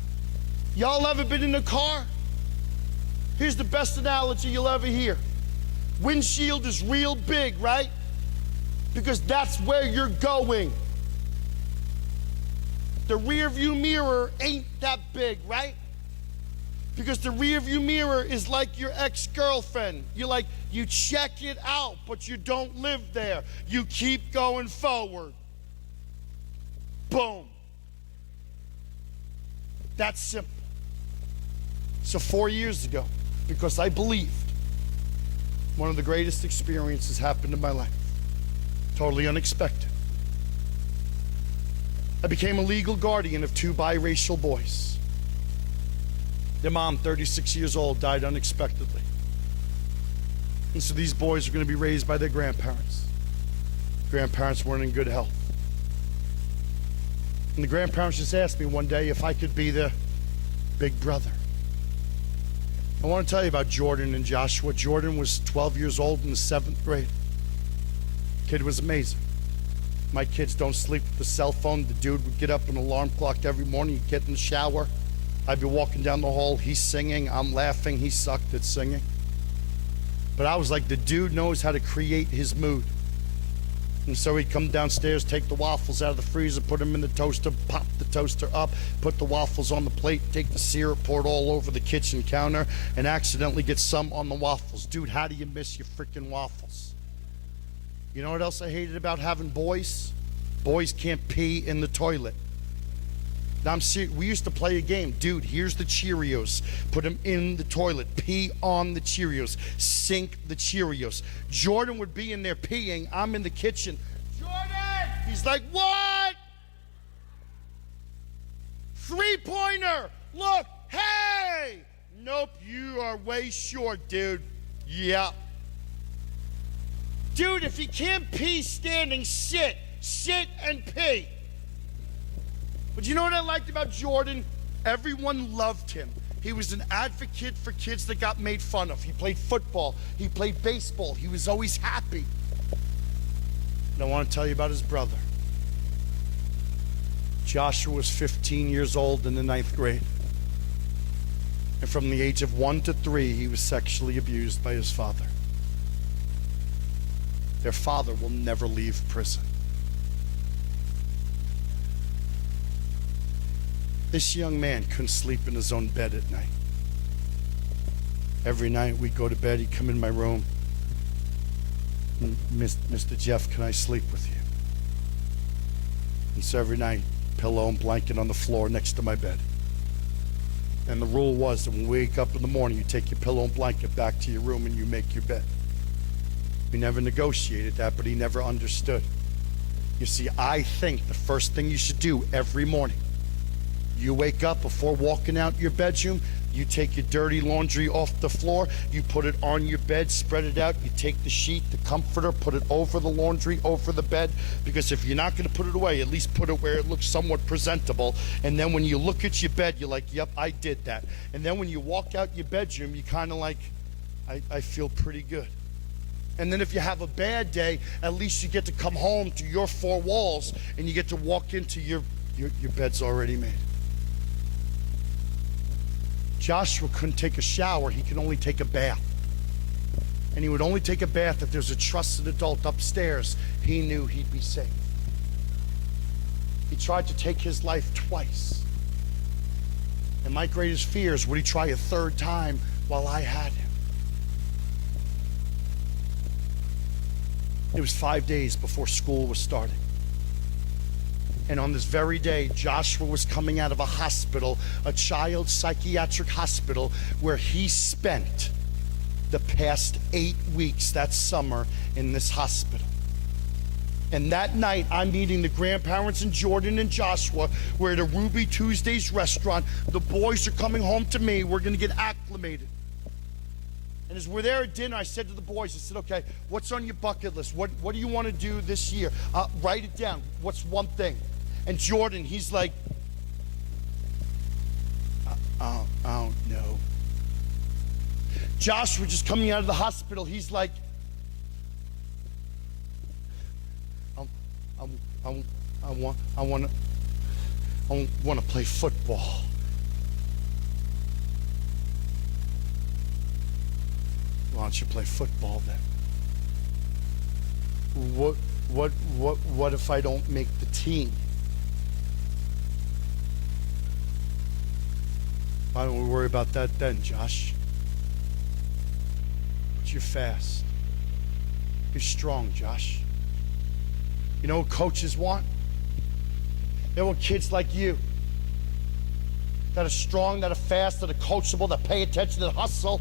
Y'all ever been in a car? Here's the best analogy you'll ever hear. Windshield is real big, right? Because that's where you're going. The rear view mirror ain't that big, right? Because the rear view mirror is like your ex-girlfriend. You check it out, but you don't live there. You keep going forward. Boom. That's simple. So 4 years ago, because I believed, one of the greatest experiences happened in my life. Totally unexpected. I became a legal guardian of 2 biracial boys. Their mom, 36 years old, died unexpectedly. And so these boys are going to be raised by their grandparents. Grandparents weren't in good health. And the grandparents just asked me one day if I could be the big brother. I want to tell you about Jordan and Joshua. Jordan was 12 years old in the 7th grade. Kid was amazing. My kids don't sleep with the cell phone. The dude would get up an alarm clock every morning. He'd get in the shower. I'd be walking down the hall. He's singing. I'm laughing. He sucked at singing. But I was like, the dude knows how to create his mood. And so he'd come downstairs, take the waffles out of the freezer, put them in the toaster, pop the toaster up, put the waffles on the plate, take the syrup, pour it all over the kitchen counter, and accidentally get some on the waffles. Dude, how do you miss your freaking waffles? You know what else I hated about having boys? Boys can't pee in the toilet. Now I'm serious. We used to play a game. Dude, here's the Cheerios. Put them in the toilet. Pee on the Cheerios. Sink the Cheerios. Jordan would be in there peeing. I'm in the kitchen. Jordan! He's like, what? 3-pointer. Look. Hey! Nope, you are way short, dude. Yeah. Dude, if you can't pee standing, sit. Sit and pee. But you know what I liked about Jordan? Everyone loved him. He was an advocate for kids that got made fun of. He played football. He played baseball. He was always happy. And I want to tell you about his brother. Joshua was 15 years old in the 9th grade. And from the age of 1 to 3, he was sexually abused by his father. Their father will never leave prison. This young man couldn't sleep in his own bed at night. Every night we'd go to bed, he'd come in my room. Mr. Jeff, can I sleep with you? And so every night, pillow and blanket on the floor next to my bed. And the rule was that when we wake up in the morning, you take your pillow and blanket back to your room and you make your bed. We never negotiated that, but he never understood. You see, I think the first thing you should do every morning, you wake up, before walking out your bedroom, you take your dirty laundry off the floor, you put it on your bed, spread it out, you take the sheet, the comforter, put it over the laundry, over the bed, because if you're not going to put it away, at least put it where it looks somewhat presentable. And then when you look at your bed, you're like, yep, I did that. And then when you walk out your bedroom, you kind of like, I feel pretty good. And then if you have a bad day, at least you get to come home to your 4 walls and you get to walk into your bed's already made. Joshua couldn't take a shower. He could only take a bath. And he would only take a bath if there's a trusted adult upstairs. He knew he'd be safe. He tried to take his life twice. And my greatest fear is, would he try a 3rd time while I had him? It was 5 days before school was starting. And on this very day, Joshua was coming out of a hospital, a child psychiatric hospital, where he spent the past 8 weeks that summer in this hospital. And that night, I'm meeting the grandparents and Jordan and Joshua. We're at a Ruby Tuesdays restaurant. The boys are coming home to me. We're going to get acclimated. And as we're there at dinner, I said to the boys, I said, okay, what's on your bucket list? What do you want to do this year? Write it down. What's one thing? And Jordan, he's like, I don't know. Josh, we're just coming out of the hospital. He's like, I want to play football. Why don't you play football then? What if I don't make the team? Why don't we worry about that then, Josh? But you're fast. You're strong, Josh. You know what coaches want? They want kids like you that are strong, that are fast, that are coachable, that pay attention, that hustle.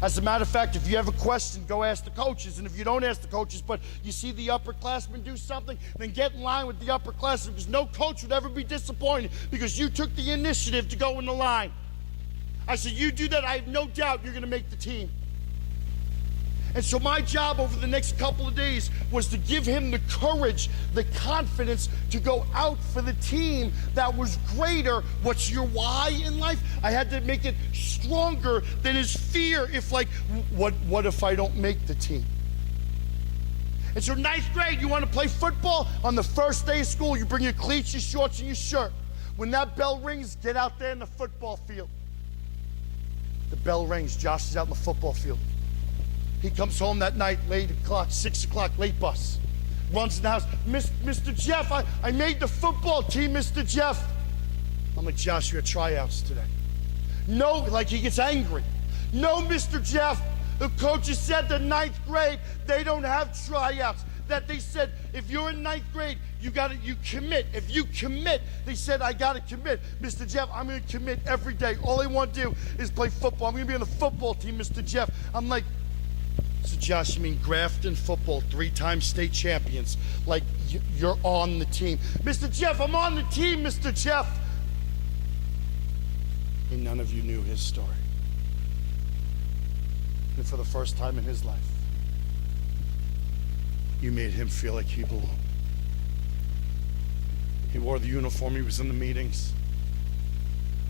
As a matter of fact, if you have a question, go ask the coaches. And if you don't ask the coaches, but you see the upperclassmen do something, then get in line with the upperclassmen, because no coach would ever be disappointed because you took the initiative to go in the line. I said, you do that, I have no doubt you're going to make the team. And so my job over the next couple of days was to give him the courage, the confidence to go out for the team that was greater. What's your why in life? I had to make it stronger than his fear if like, what if I don't make the team? And so 9th grade, you want to play football? On the first day of school, you bring your cleats, your shorts, and your shirt. When that bell rings, get out there in the football field. The bell rings, Josh is out in the football field. He comes home that night, late o'clock, 6 o'clock, late bus. Runs in the house, Mr. Jeff, I made the football team, Mr. Jeff. I'm like, Josh, you had tryouts today. No, like he gets angry. No, Mr. Jeff, the coaches said the 9th grade, they don't have tryouts. That they said, if you're in 9th grade, you commit. If you commit, they said, I gotta commit. Mr. Jeff, I'm gonna commit every day. All I want to do is play football. I'm gonna be on the football team, Mr. Jeff. I'm like, so Josh, you mean Grafton football, 3-time state champions. Like, you're on the team. Mr. Jeff, I'm on the team, Mr. Jeff. And none of you knew his story. And for the first time in his life, you made him feel like he belonged. He wore the uniform, he was in the meetings.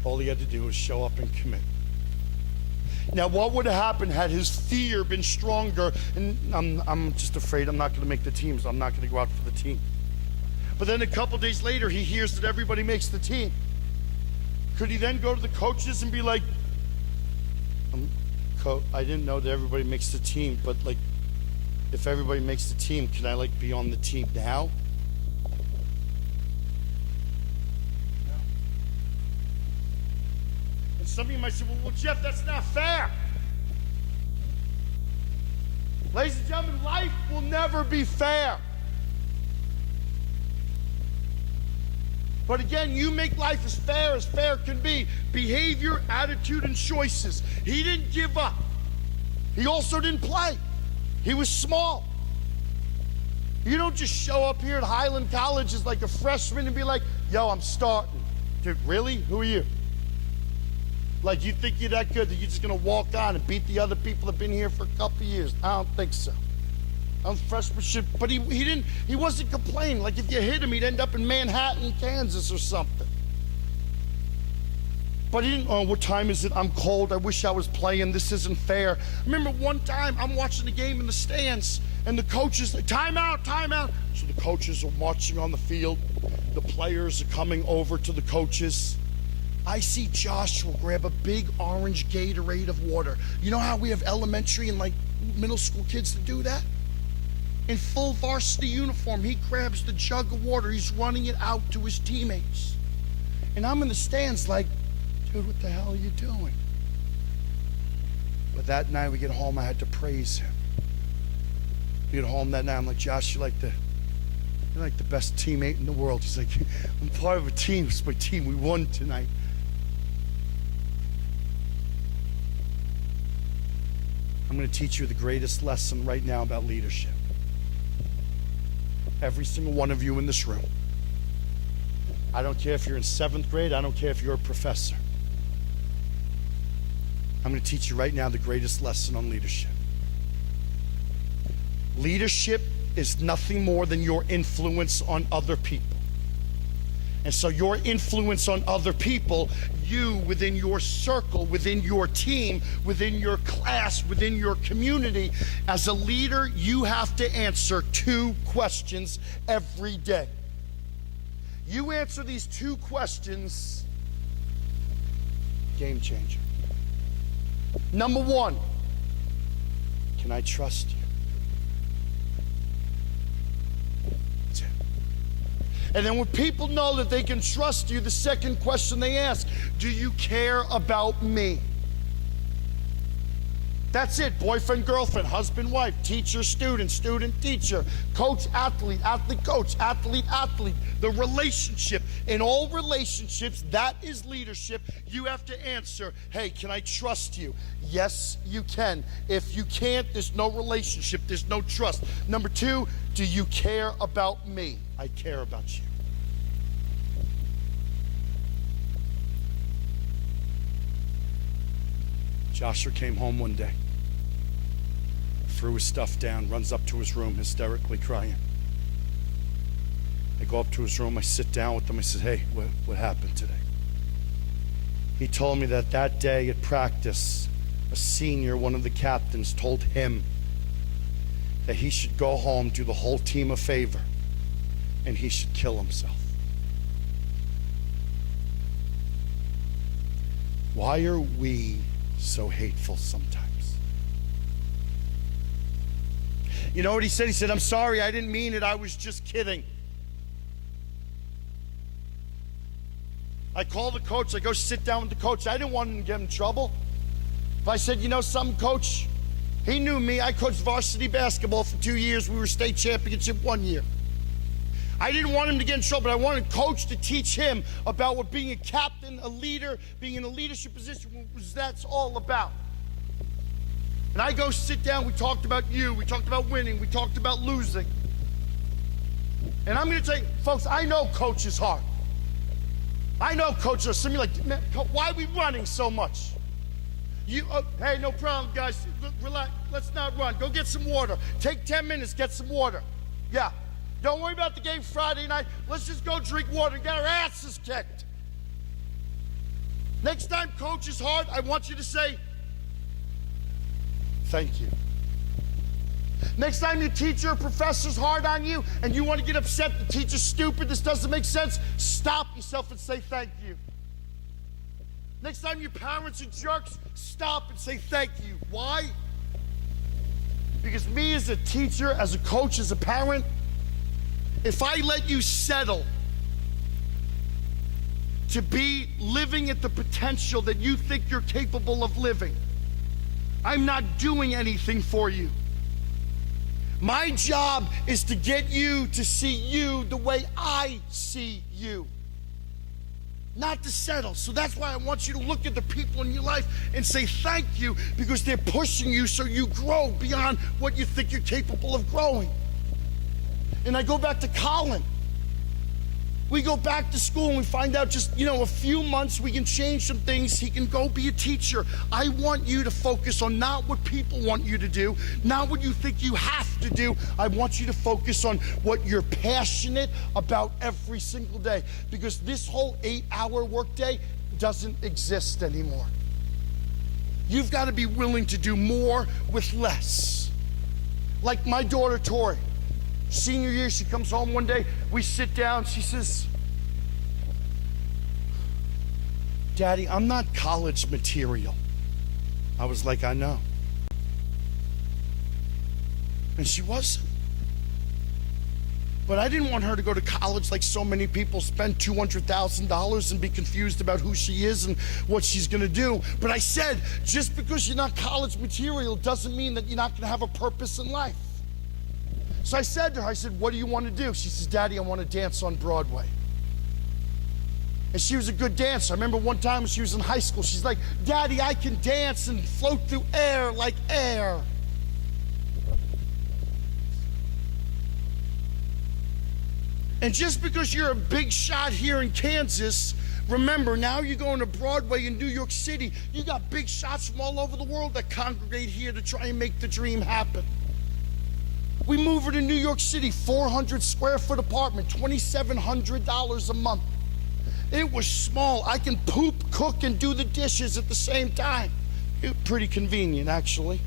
All he had to do was show up and commit. Now, what would have happened had his fear been stronger? And I'm just afraid I'm not going to make the team, so I'm not going to go out for the team. But then a couple days later, he hears that everybody makes the team. Could he then go to the coaches and be like, I didn't know that everybody makes the team, but like, if everybody makes the team, can I like be on the team now? Some of you might say, well, Jeff, that's not fair. Ladies and gentlemen, life will never be fair. But again, you make life as fair can be. Behavior, attitude, and choices. He didn't give up. He also didn't play. He was small. You don't just show up here at Highland College as like a freshman and be like, yo, I'm starting. Dude, really? Who are you? Like, you think you're that good that you're just going to walk on and beat the other people that have been here for a couple of years? I don't think so. I'm freshman, but he wasn't complaining. Like, if you hit him, he'd end up in Manhattan, Kansas or something. But he didn't, oh, what time is it? I'm cold. I wish I was playing. This isn't fair. I remember one time I'm watching the game in the stands, and the coaches, like, time out, time out. So the coaches are marching on the field. The players are coming over to the coaches. I see Joshua grab a big orange Gatorade of water. You know how we have elementary and like middle school kids that do that? In full varsity uniform, he grabs the jug of water. He's running it out to his teammates. And I'm in the stands like, dude, what the hell are you doing? But that night we get home, I had to praise him. We get home that night, I'm like, Josh, you're like the best teammate in the world. He's like, I'm part of a team. It's my team. We won tonight. I'm going to teach you the greatest lesson right now about leadership. Every single one of you in this room. I don't care if you're in 7th grade. I don't care if you're a professor. I'm going to teach you right now the greatest lesson on leadership. Leadership is nothing more than your influence on other people. And so your influence on other people, you within your circle, within your team, within your class, within your community, as a leader, you have to answer 2 questions every day. You answer these 2 questions, game changer. Number 1, can I trust you? That's it. And then when people know that they can trust you, the second question they ask, do you care about me? That's it. Boyfriend, girlfriend, husband, wife, teacher, student, student, teacher, coach, athlete, athlete, coach, athlete, athlete. The relationship. In all relationships, that is leadership. You have to answer, hey, can I trust you? Yes, you can. If you can't, there's no relationship, there's no trust. Number 2, do you care about me? I care about you. Joshua came home one day, threw his stuff down, runs up to his room, hysterically crying. I go up to his room, I sit down with him, I said, hey, what happened today? He told me that that day at practice, a senior, one of the captains, told him that he should go home, do the whole team a favor, and he should kill himself. Why are we so hateful sometimes? You know what he said? He said, I'm sorry, I didn't mean it, I was just kidding. I called the coach, I go sit down with the coach. I didn't want him to get in trouble. But I said, you know something, coach? He knew me. I coached varsity basketball for 2 years. We were state championship 1 year. I didn't want him to get in trouble, but I wanted coach to teach him about what being a captain, a leader, being in a leadership position, that's all about. And I go sit down, we talked about you, we talked about winning, we talked about losing. And I'm gonna tell you, folks, I know coach is hard. I know coaches are some of you like, man, why are we running so much? Hey, no problem, guys. Relax. Let's not run. Go get some water. Take 10 minutes, get some water. Yeah. Don't worry about the game Friday night. Let's just go drink water and get our asses kicked. Next time coach is hard, I want you to say, thank you. Next time your teacher or professor's hard on you and you want to get upset, the teacher's stupid, this doesn't make sense, stop yourself and say thank you. Next time your parents are jerks, stop and say thank you. Why? Because me as a teacher, as a coach, as a parent, if I let you settle to be living at the potential that you think you're capable of living, I'm not doing anything for you. My job is to get you to see you the way I see you, not to settle. So that's why I want you to look at the people in your life and say thank you, because they're pushing you so you grow beyond what you think you're capable of growing. And I go back to Colin. We go back to school and we find out just, a few months we can change some things. He can go be a teacher. I want you to focus on not what people want you to do, not what you think you have to do. I want you to focus on what you're passionate about every single day, because this whole 8-hour workday doesn't exist anymore. You've got to be willing to do more with less. Like my daughter, Tori. Senior year, she comes home one day, we sit down, she says, Daddy, I'm not college material. I was like, I know. And she wasn't. But I didn't want her to go to college like so many people, spend $200,000 and be confused about who she is and what she's gonna do. But I said, just because you're not college material doesn't mean that you're not gonna have a purpose in life. So I said to her, I said, what do you want to do? She says, Daddy, I want to dance on Broadway. And she was a good dancer. I remember one time when she was in high school, she's like, Daddy, I can dance and float through air like air. And just because you're a big shot here in Kansas, Remember, now you're going to Broadway in New York City. You got big shots from all over the world that congregate here to try and make the dream happen. We move her to New York City, 400 square foot apartment, $2,700 a month. It was small. I can poop, cook, and do the dishes at the same time. Pretty convenient, actually.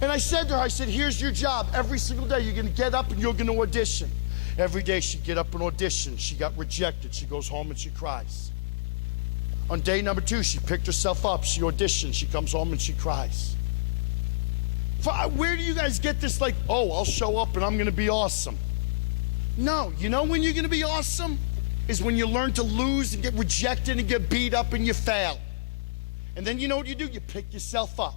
And I said to her, I said, here's your job. Every single day, you're gonna get up and you're gonna audition. Every day she'd get up and audition. She got rejected. She goes home and she cries. On day number 2, she picked herself up. She auditioned. She comes home and she cries. Where do you guys get this, like, oh, I'll show up and I'm gonna be awesome? No, you know when you're gonna be awesome? Is when you learn to lose and get rejected and get beat up and you fail. And then you know what you do? You pick yourself up.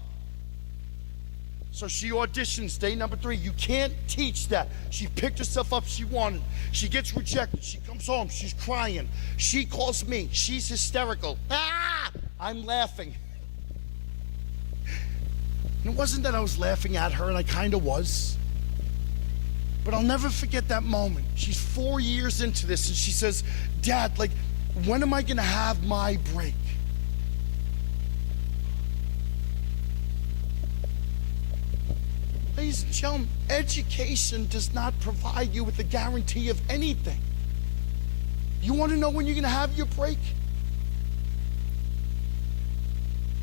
So she auditions day number 3. You can't teach that. She picked herself up. She wanted. She gets rejected. She comes home. She's crying. She calls me. She's hysterical. Ah! I'm laughing. And it wasn't that I was laughing at her, and I kind of was. But I'll never forget that moment. She's 4 years into this, and she says, Dad, like, when am I going to have my break? Ladies and gentlemen, education does not provide you with a guarantee of anything. You want to know when you're going to have your break?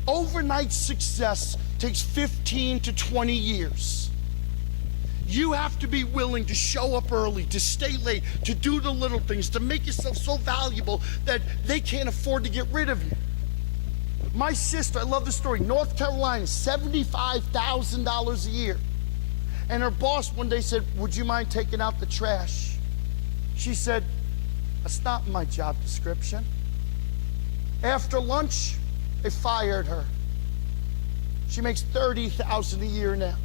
Overnight success takes 15 to 20 years. You have to be willing to show up early, to stay late, to do the little things, to make yourself so valuable that they can't afford to get rid of you. My sister, I love the story, North Carolina, $75,000 a year. And her boss one day said, would you mind taking out the trash? She said, that's not my job description. After lunch, they fired her. She makes $30,000 a year now.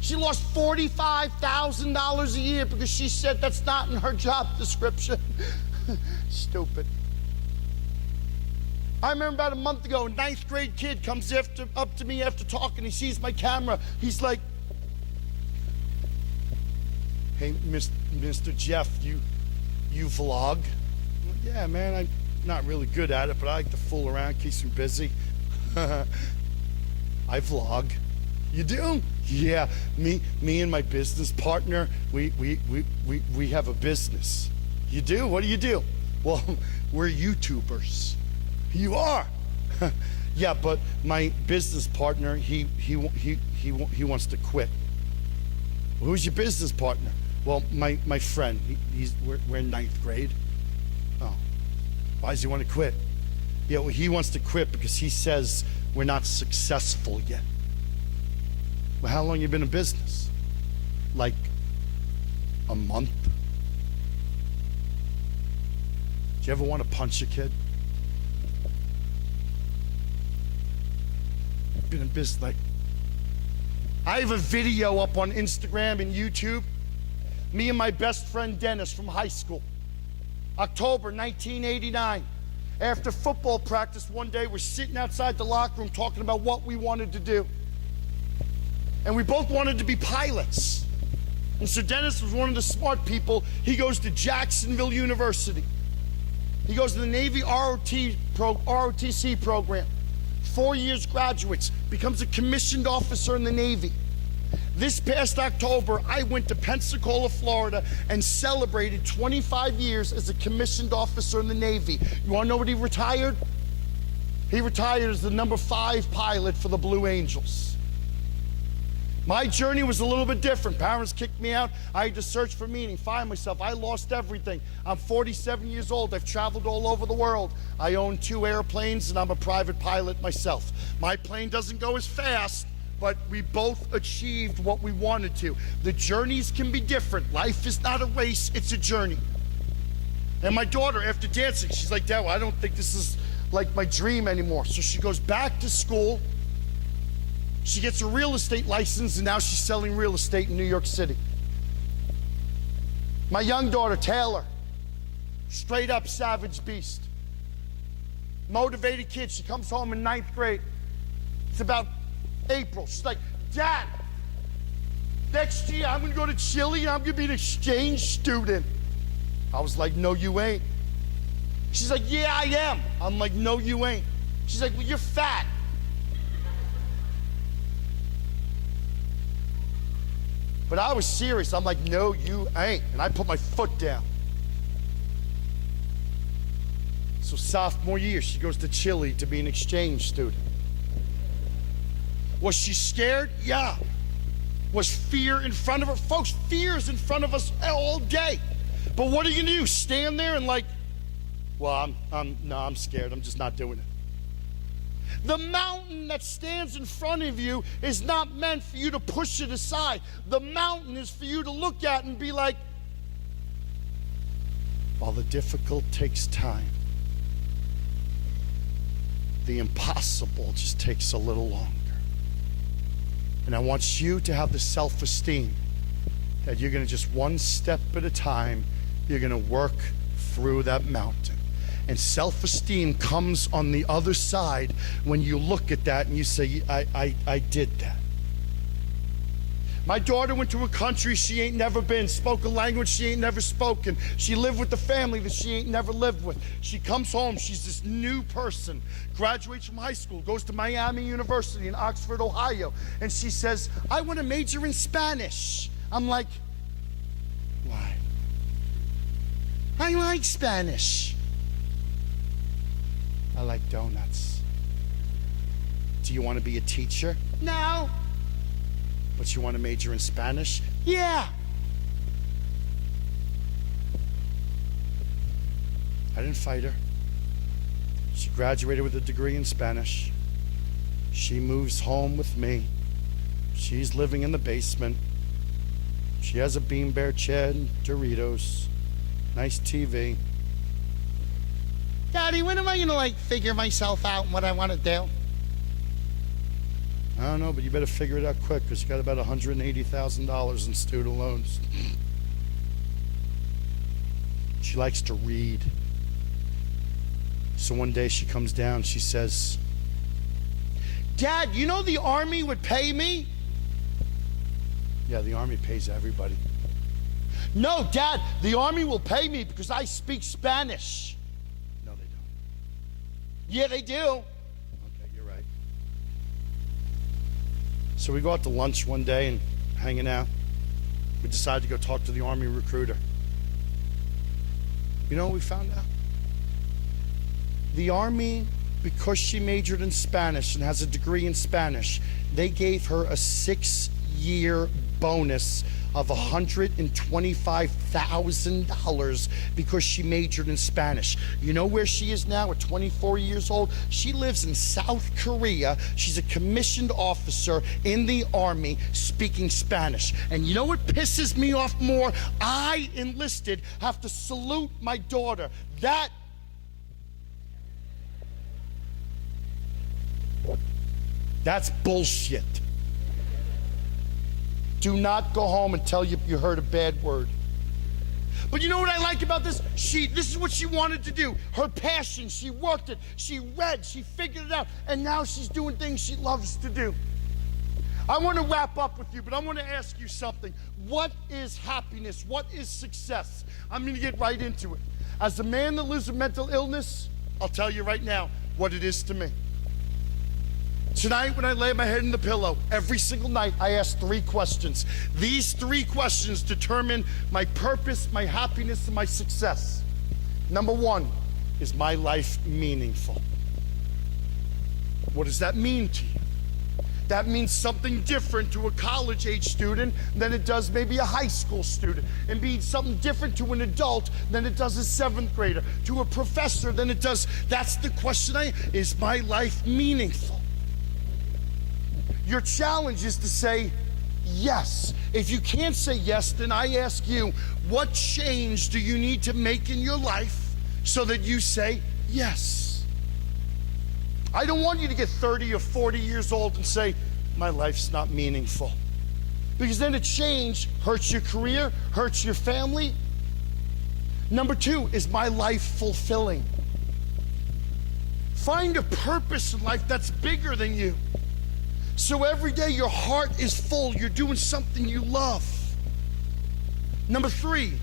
She lost $45,000 a year because she said that's not in her job description. Stupid. I remember about a month ago, a 9th grade kid comes up to me after talking. He sees my camera. He's like, hey, Mr. Jeff, you vlog? Well, yeah, man, I'm not really good at it, but I like to fool around, keep me busy. I vlog. You do? Yeah, me and my business partner, we have a business. You do? What do you do? Well, we're YouTubers. You are? Yeah, but my business partner, he wants to quit. Well, who's your business partner? Well, my friend. We're in 9th grade. Oh, why does he want to quit? Yeah, well, he wants to quit because he says we're not successful yet. Well, how long you been in business? Like a month. Do you ever want to punch a kid? Been in business like. I have a video up on Instagram and YouTube. Me and my best friend Dennis from high school. October 1989. After football practice one day, we're sitting outside the locker room talking about what we wanted to do. And we both wanted to be pilots. And so Dennis was one of the smart people. He goes to Jacksonville University. He goes to the Navy ROTC program. 4 years graduates, becomes a commissioned officer in the Navy. This past October, I went to Pensacola, Florida, and celebrated 25 years as a commissioned officer in the Navy. You want to know what he retired? He retired as the number 5 pilot for the Blue Angels. My journey was a little bit different. Parents kicked me out. I had to search for meaning, find myself. I lost everything. I'm 47 years old. I've traveled all over the world. I own 2 airplanes, and I'm a private pilot myself. My plane doesn't go as fast, but we both achieved what we wanted to. The journeys can be different. Life is not a race, it's a journey. And my daughter, after dancing, she's like, Dad, well, I don't think this is like my dream anymore. So she goes back to school. She gets a real estate license, and now she's selling real estate in New York City. My young daughter, Taylor, straight up savage beast. Motivated kid. She comes home in 9th grade. It's about April. She's like, Dad, next year I'm gonna go to Chile and I'm gonna be an exchange student. I was like, no, you ain't. She's like, yeah, I am. I'm like, no, you ain't. She's like, well, you're fat. But I was serious. I'm like, no, you ain't. And I put my foot down. So sophomore year, she goes to Chile to be an exchange student. Was she scared? Yeah. Was fear in front of her? Folks, fear is in front of us all day. But what are you gonna do? Stand there and like, well, I'm scared. I'm just not doing it. The mountain that stands in front of you is not meant for you to push it aside. The mountain is for you to look at and be like, while the difficult takes time, the impossible just takes a little longer. And I want you to have the self-esteem that you're going to just one step at a time, you're going to work through that mountain. And self-esteem comes on the other side when you look at that and you say, I did that. My daughter went to a country she ain't never been, spoke a language she ain't never spoken. She lived with a family that she ain't never lived with. She comes home, she's this new person, graduates from high school, goes to Miami University in Oxford, Ohio, and she says, I want to major in Spanish. I'm like, why? I like Spanish. I like donuts. Do you want to be a teacher? No. But you want to major in Spanish? Yeah. I didn't fight her. She graduated with a degree in Spanish. She moves home with me. She's living in the basement. She has a Bean Bear chair and Doritos. Nice TV. Daddy, when am I gonna figure myself out and what I want to do? I don't know, but you better figure it out quick because you got about $180,000 in student loans. She likes to read. So one day she comes down, she says, Dad, you know the Army would pay me? Yeah, the Army pays everybody. No, Dad, the Army will pay me because I speak Spanish. No, they don't. Yeah, they do. Okay, you're right. So we go out to lunch one day and hanging out. We decided to go talk to the Army recruiter. You know what we found out? The Army, because she majored in Spanish and has a degree in Spanish, they gave her a 6-year bonus of $125,000 because she majored in Spanish. You know where she is now at 24 years old? She lives in South Korea. She's a commissioned officer in the Army speaking Spanish. And you know what pisses me off more? I enlisted, have to salute my daughter. That's bullshit. Do not go home and tell you heard a bad word. But you know what I like about this? This is what she wanted to do. Her passion, she worked it, she read, she figured it out, and now she's doing things she loves to do. I want to wrap up with you, but I want to ask you something. What is happiness? What is success? I'm going to get right into it. As a man that lives with mental illness, I'll tell you right now what it is to me. Tonight, when I lay my head in the pillow, every single night, I ask 3 questions. These 3 questions determine my purpose, my happiness, and my success. Number 1, is my life meaningful? What does that mean to you? That means something different to a college-age student than it does maybe a high school student. It means something different to an adult than it does a 7th grader, to a professor than it does. That's the question is my life meaningful? Your challenge is to say yes. If you can't say yes, then I ask you, what change do you need to make in your life so that you say yes? I don't want you to get 30 or 40 years old and say, my life's not meaningful. Because then a change hurts your career, hurts your family. Number 2, is my life fulfilling? Find a purpose in life that's bigger than you. So every day your heart is full, you're doing something you love. Number 3,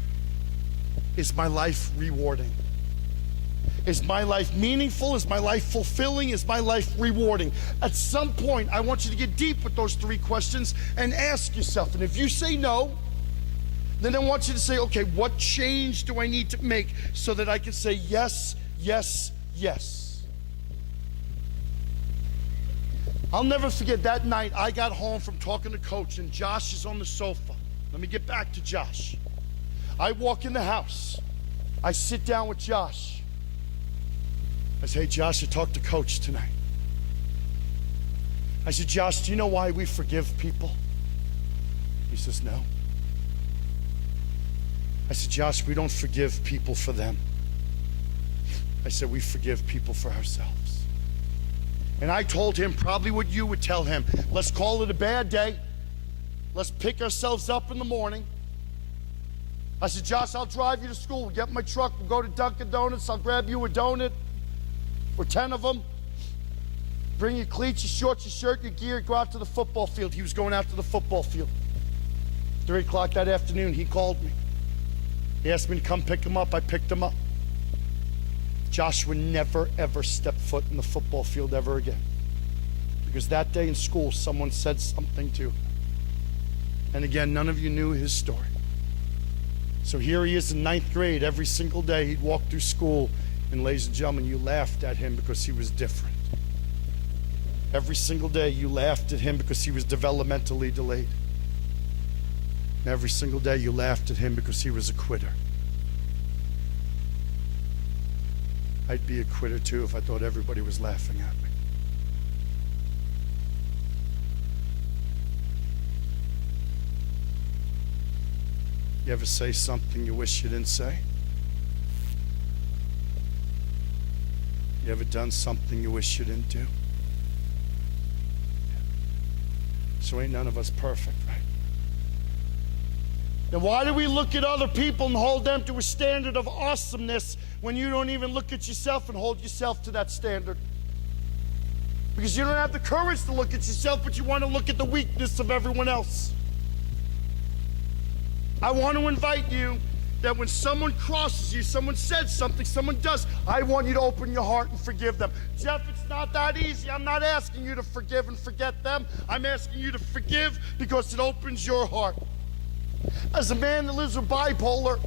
is my life rewarding? Is my life meaningful? Is my life fulfilling? Is my life rewarding? At some point, I want you to get deep with those three questions and ask yourself. And if you say no, then I want you to say, okay, what change do I need to make so that I can say yes, yes, yes? I'll never forget that night I got home from talking to Coach and Josh is on the sofa. Let me get back to Josh. I walk in the house. I sit down with Josh. I say, hey, Josh, I talked to Coach tonight. I said, Josh, do you know why we forgive people? He says, no. I said, Josh, we don't forgive people for them. I said, we forgive people for ourselves. And I told him probably what you would tell him. Let's call it a bad day. Let's pick ourselves up in the morning. I said, Josh, I'll drive you to school. We'll get in my truck. We'll go to Dunkin' Donuts. I'll grab you a donut or 10 of them. Bring your cleats, your shorts, your shirt, your gear. Go out to the football field. He was going out to the football field. 3 o'clock that afternoon, he called me. He asked me to come pick him up. I picked him up. Joshua never, ever stepped foot in the football field ever again. Because that day in school, someone said something to him. And again, none of you knew his story. So here he is in 9th grade. Every single day he'd walk through school, and ladies and gentlemen, you laughed at him because he was different. Every single day you laughed at him because he was developmentally delayed. And every single day you laughed at him because he was a quitter. I'd be a quitter too if I thought everybody was laughing at me. You ever say something you wish you didn't say? You ever done something you wish you didn't do? So ain't none of us perfect, right? Now why do we look at other people and hold them to a standard of awesomeness when you don't even look at yourself and hold yourself to that standard? Because you don't have the courage to look at yourself, but you want to look at the weakness of everyone else. I want to invite you that when someone crosses you, someone says something, someone does, I want you to open your heart and forgive them. Jeff, it's not that easy. I'm not asking you to forgive and forget them. I'm asking you to forgive because it opens your heart. As a man that lives with bipolar,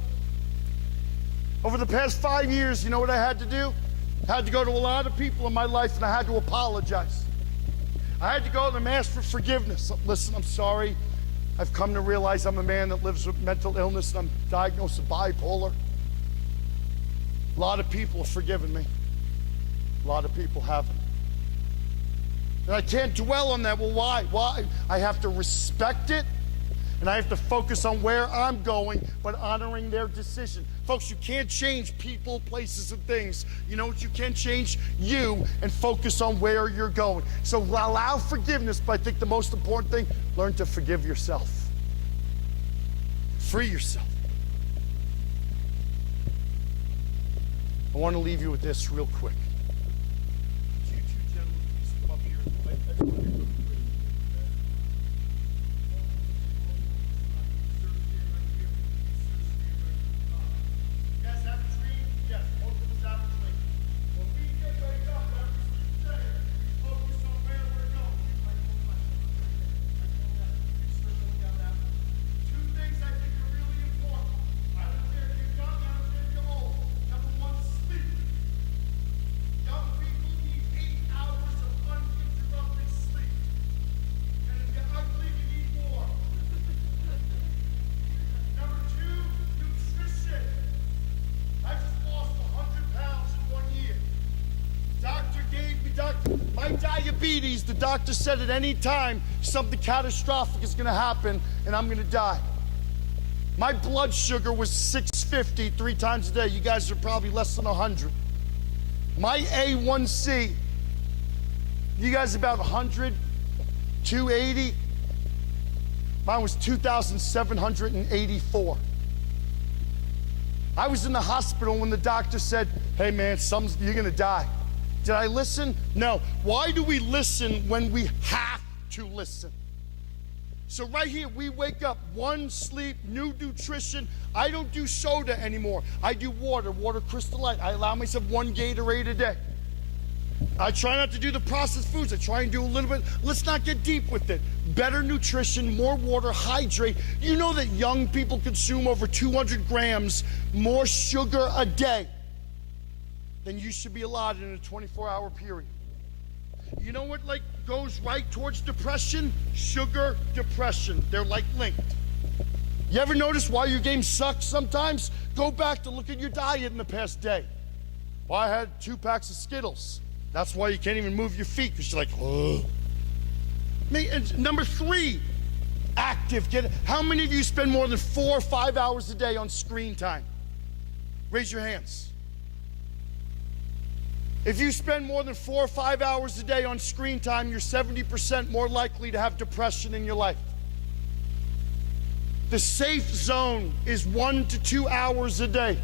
over the past 5 years, you know what I had to do? I had to go to a lot of people in my life and I had to apologize. I had to go to them and ask for forgiveness. Listen, I'm sorry. I've come to realize I'm a man that lives with mental illness and I'm diagnosed with bipolar. A lot of people have forgiven me. A lot of people haven't. And I can't dwell on that. Well, why? Why? I have to respect it and I have to focus on where I'm going, but honoring their decision. Folks, you can't change people, places, and things. You know what you can change? You, and focus on where you're going. So allow forgiveness, but I think the most important thing, learn to forgive yourself. Free yourself. I want to leave you with this real quick. Could you two gentlemen please come up here? Diabetes, the doctor said at any time something catastrophic is going to happen and I'm going to die. My blood sugar was 650 3 times a day. You guys are probably less than 100. My A1C, you guys about 100, 280. Mine was 2,784. I was in the hospital when the doctor said, hey man, you're going to die. Did I listen? No. Why do we listen when we have to listen? So right here, we wake up, one, sleep, new nutrition. I don't do soda anymore. I do water Crystal Light. I allow myself one Gatorade a day. I try not to do the processed foods. I try and do a little bit. Let's not get deep with it. Better nutrition, more water, hydrate. You know that young people consume over 200 grams more sugar a day than you should be allotted in a 24-hour period. You know what goes right towards depression? Sugar, depression. They're linked. You ever notice why your game sucks sometimes? Go back to look at your diet in the past day. Well, I had 2 packs of Skittles. That's why you can't even move your feet, because you're like, oh. Number 3, active. How many of you spend more than 4 or 5 hours a day on screen time? Raise your hands. If you spend more than 4 or 5 hours a day on screen time, you're 70% more likely to have depression in your life. The safe zone is 1 to 2 hours a day.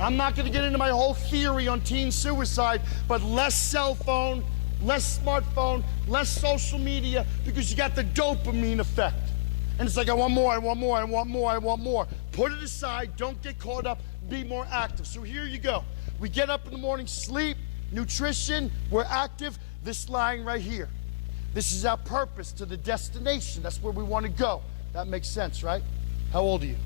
I'm not going to get into my whole theory on teen suicide, but less cell phone, less smartphone, less social media, because you got the dopamine effect. And it's like, I want more, I want more, I want more, I want more. Put it aside, don't get caught up, be more active. So here you go. We get up in the morning, sleep, nutrition, we're active. This line right here. This is our purpose to the destination. That's where we want to go. That makes sense, right? How old are you?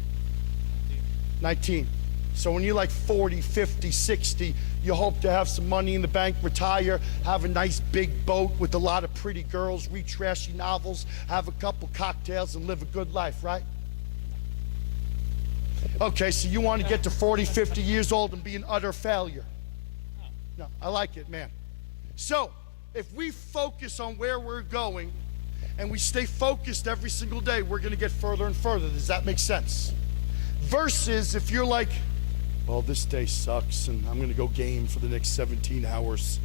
19. So when you're like 40, 50, 60, you hope to have some money in the bank, retire, have a nice big boat with a lot of pretty girls, read trashy novels, have a couple cocktails, and live a good life, right? Okay, so you want to get to 40, 50 years old and be an utter failure. No, I like it, man. So if we focus on where we're going and we stay focused every single day, we're going to get further and further. Does that make sense? Versus if you're like, well, this day sucks and I'm going to go game for the next 17 hours.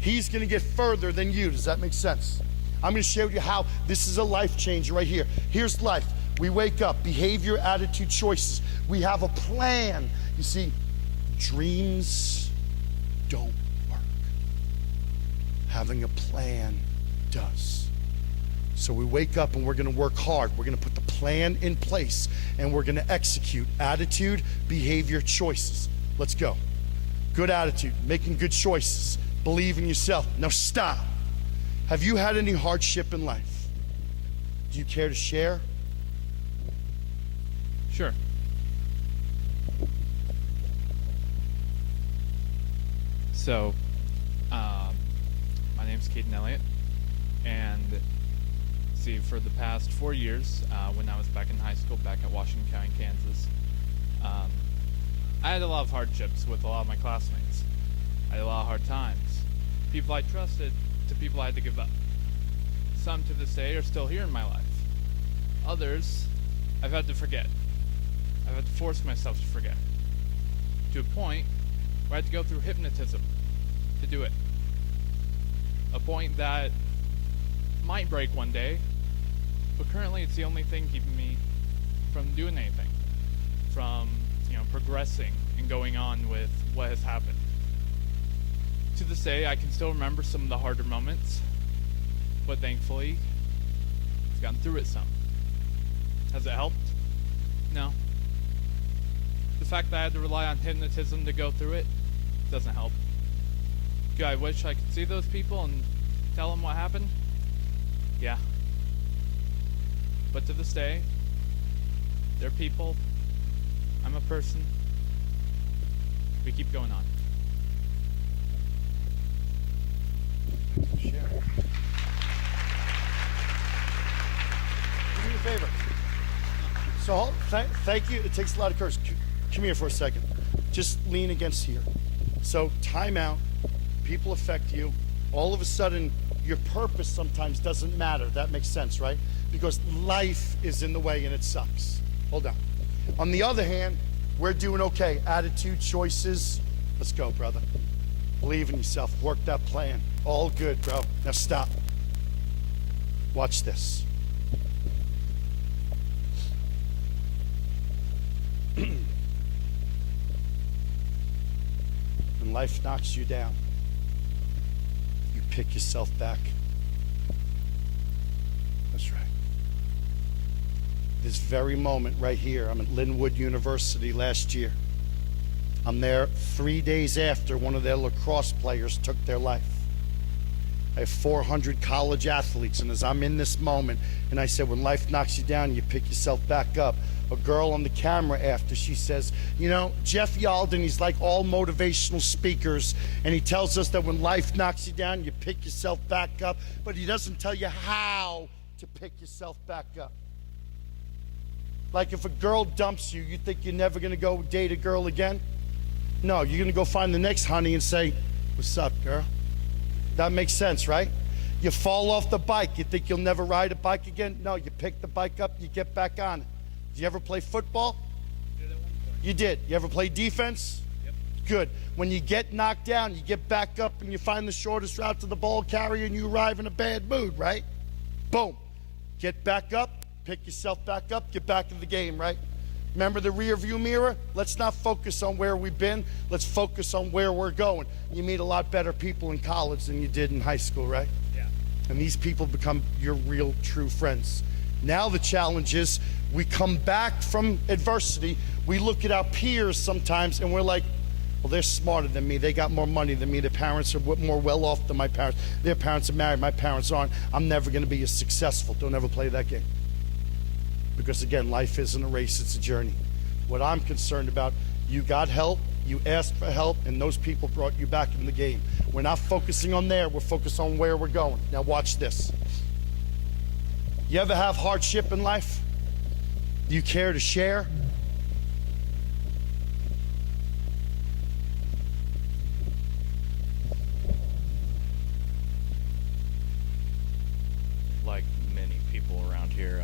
He's going to get further than you. Does that make sense? I'm going to show you how this is a life changer right here. Here's life. We wake up, behavior, attitude, choices. We have a plan. You see, dreams don't work. Having a plan does. So we wake up and we're going to work hard. We're going to put the plan in place and we're going to execute attitude, behavior, choices. Let's go. Good attitude, making good choices, believe in yourself. Now stop. Have you had any hardship in life? Do you care to share? Sure. So, my name's Caden Elliott, and see, for the past 4 years, when I was back in high school, back at Washington County, Kansas, I had a lot of hardships with a lot of my classmates. I had a lot of hard times. People I trusted to people I had to give up. Some to this day are still here in my life. Others I've had to forget. I've had to force myself to forget. To a point where I had to go through hypnotism to do it. A point that might break one day, but currently it's the only thing keeping me from doing anything, from progressing and going on with what has happened. To this day, I can still remember some of the harder moments, but thankfully I've gotten through it some. Has it helped? No. The fact that I had to rely on hypnotism to go through it doesn't help. Do I wish I could see those people and tell them what happened? Yeah. But to this day, they're people. I'm a person. We keep going on. Share. Do me a favor. So, thank you. It takes a lot of courage. Come here for a second. Just lean against here. So, time out. People affect you. All of a sudden, your purpose sometimes doesn't matter. That makes sense, right? Because life is in the way and it sucks. Hold on. On the other hand, we're doing okay. Attitude, choices. Let's go, brother. Believe in yourself. Work that plan. All good, bro. Now stop. Watch this. When life knocks you down, you pick yourself back. That's right. This very moment right here, I'm at Linwood University last year. I'm there 3 days after one of their lacrosse players took their life. I have 400 college athletes, and as I'm in this moment, and I said, when life knocks you down, you pick yourself back up. A girl on the camera after, she says, you know, Jeff Yalden, he's like all motivational speakers, and he tells us that when life knocks you down, you pick yourself back up, but he doesn't tell you how to pick yourself back up. Like if a girl dumps you, you think you're never gonna go date a girl again? No, you're gonna go find the next honey and say, what's up, girl? That makes sense, right? You fall off the bike, you think you'll never ride a bike again? No, you pick the bike up, you get back on it. Did you ever play football? Did at one point. You did. You ever play defense? Yep. Good. When you get knocked down, you get back up and you find the shortest route to the ball carrier and you arrive in a bad mood, right? Boom. Get back up, pick yourself back up, get back in the game, right? Remember the rear view mirror? Let's not focus on where we've been. Let's focus on where we're going. You meet a lot better people in college than you did in high school, right? Yeah. And these people become your real, true friends. Now the challenge is we come back from adversity. We look at our peers sometimes and we're like, well, they're smarter than me. They got more money than me. Their parents are more well off than my parents. Their parents are married. My parents aren't. I'm never going to be as successful. Don't ever play that game. Because again, life isn't a race, it's a journey. What I'm concerned about, you got help, you asked for help, and those people brought you back in the game. We're not focusing on there, we're focused on where we're going. Now watch this. You ever have hardship in life? Do you care to share? Like many people around here,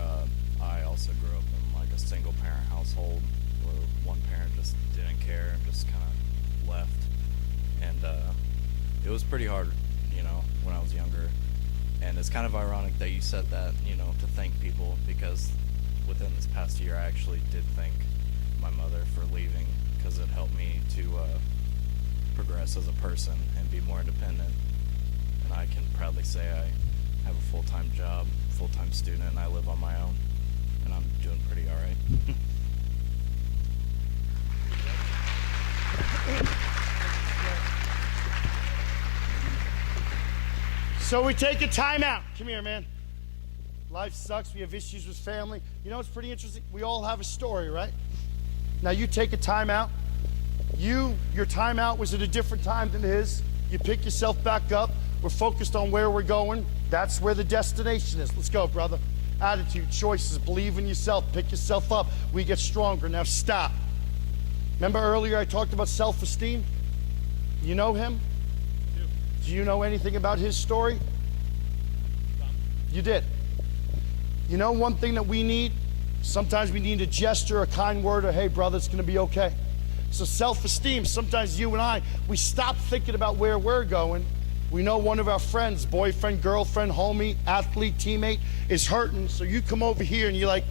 I also grew up in like a single parent household where one parent just didn't care and just kind of left. And it was pretty hard, you know, when I was younger. And it's kind of ironic that you said that, you know, to thank people, because within this past year I actually did thank my mother for leaving, because it helped me to progress as a person and be more independent. And I can proudly say I have a full-time job, full-time student, and I live on my own, and I'm doing pretty all right. So we take a time out. Come here, man. Life sucks. We have issues with family. You know, it's pretty interesting. We all have a story, right? Now you take a time out. Your time out was at a different time than his. You pick yourself back up. We're focused on where we're going. That's where the destination is. Let's go, brother. Attitude, choices, believe in yourself, pick yourself up. We get stronger. Now stop. Remember earlier I talked about self-esteem? You know him? Do you know anything about his story? You did. You know one thing that we need? Sometimes we need a gesture, a kind word, or hey, brother, it's going to be okay. So self-esteem, sometimes you and I, we stop thinking about where we're going. We know one of our friends, boyfriend, girlfriend, homie, athlete, teammate, is hurting. So you come over here and you're like,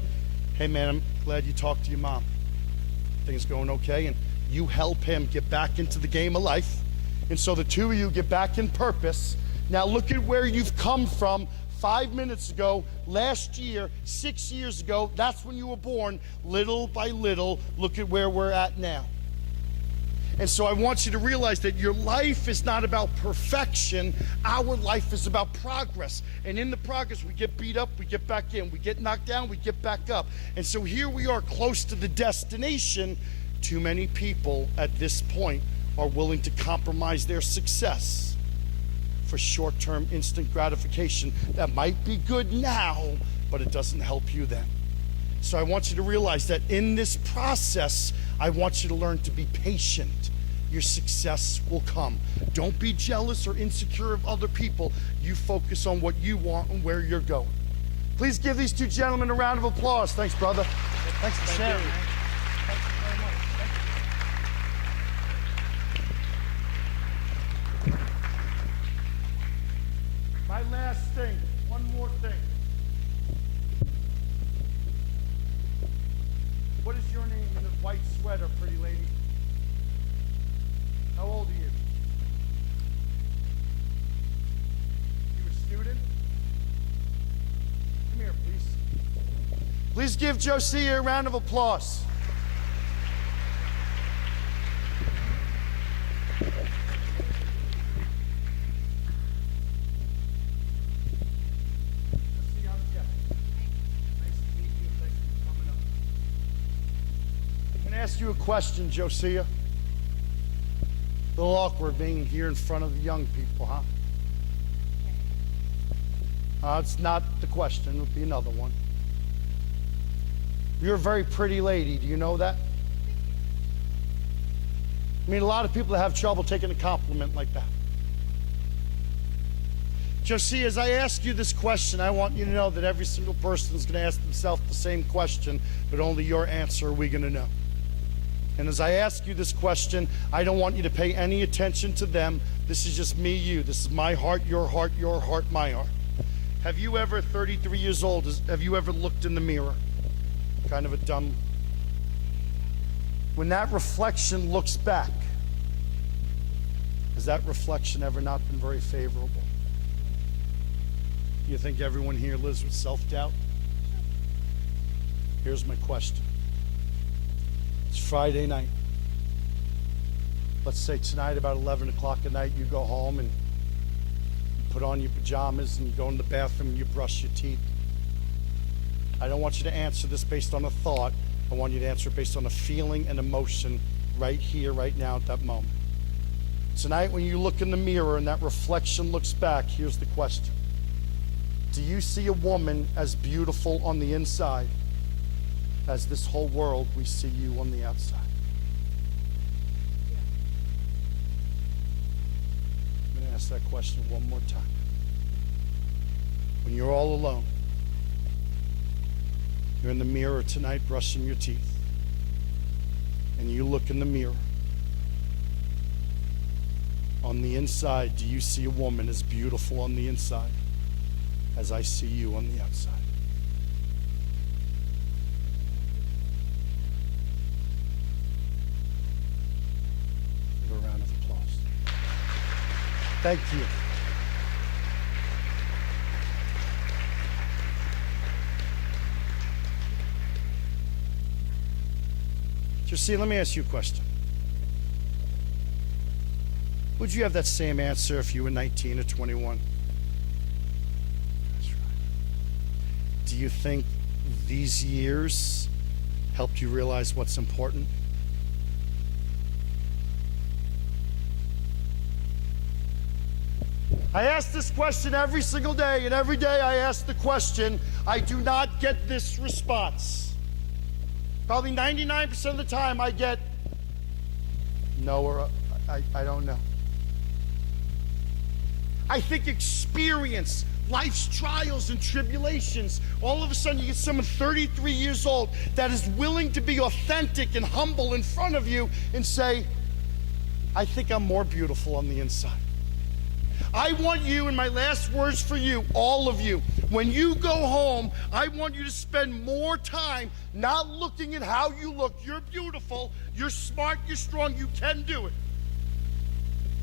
hey, man, I'm glad you talked to your mom. Things going okay? And you help him get back into the game of life. And so the two of you get back in purpose. Now look at where you've come from 5 minutes ago, last year, 6 years ago. That's when you were born. Little by little, look at where we're at now. And so I want you to realize that your life is not about perfection. Our life is about progress. And in the progress, we get beat up, we get back in. We get knocked down, we get back up. And so here we are close to the destination. Too many people at this point are willing to compromise their success for short-term instant gratification. That might be good now, but it doesn't help you then. So I want you to realize that in this process, I want you to learn to be patient. Your success will come. Don't be jealous or insecure of other people. You focus on what you want and where you're going. Please give these two gentlemen a round of applause. Thanks, brother. Thanks for sharing. Thank you very much. Thank you. My last thing, one more thing. What is your name in the white sweater, pretty lady? How old are you? You a student? Come here, please. Please Please give Josiah a round of applause. Ask you a question, Josiah. A little awkward being here in front of the young people, huh? It's not the question. It'll be another one. You're a very pretty lady. Do you know that? I mean, a lot of people have trouble taking a compliment like that. Josiah, as I ask you this question, I want you to know that every single person is going to ask themselves the same question, but only your answer are we going to know. And as I ask you this question, I don't want you to pay any attention to them. This is just me, you. This is my heart, your heart, my heart. Have you ever, 33 years old, have you ever looked in the mirror? Kind of a dumb. When that reflection looks back, has that reflection ever not been very favorable? You think everyone here lives with self-doubt? Here's my question. It's Friday night. Let's say tonight about 11 o'clock at night you go home and you put on your pajamas and you go in the bathroom and you brush your teeth. I don't want you to answer this based on a thought. I want you to answer it based on a feeling and emotion right here, right now at that moment. Tonight when you look in the mirror and that reflection looks back, here's the question. Do you see a woman as beautiful on the inside as this whole world we see you on the outside? I'm going to ask that question one more time. When you're all alone, you're in the mirror tonight brushing your teeth, and you look in the mirror. On the inside, do you see a woman as beautiful on the inside as I see you on the outside? Thank you. Josiah, let me ask you a question. Would you have that same answer if you were 19 or 21? That's right. Do you think these years helped you realize what's important? I ask this question every single day, and every day I ask the question, I do not get this response. Probably 99% of the time I get no or I don't know. I think experience, life's trials and tribulations, all of a sudden you get someone 33 years old that is willing to be authentic and humble in front of you and say, I think I'm more beautiful on the inside. I want you, and my last words for you, all of you, when you go home, I want you to spend more time not looking at how you look. You're beautiful, you're smart, you're strong, you can do it.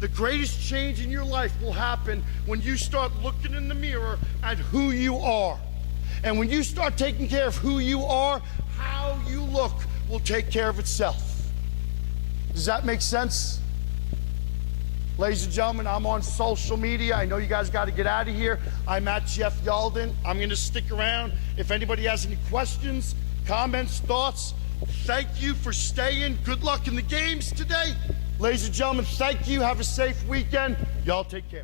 The greatest change in your life will happen when you start looking in the mirror at who you are. And when you start taking care of who you are, how you look will take care of itself. Does that make sense? Ladies and gentlemen, I'm on social media. I know you guys got to get out of here. I'm at Jeff Yalden. I'm going to stick around. If anybody has any questions, comments, thoughts, thank you for staying. Good luck in the games today. Ladies and gentlemen, thank you. Have a safe weekend. Y'all take care.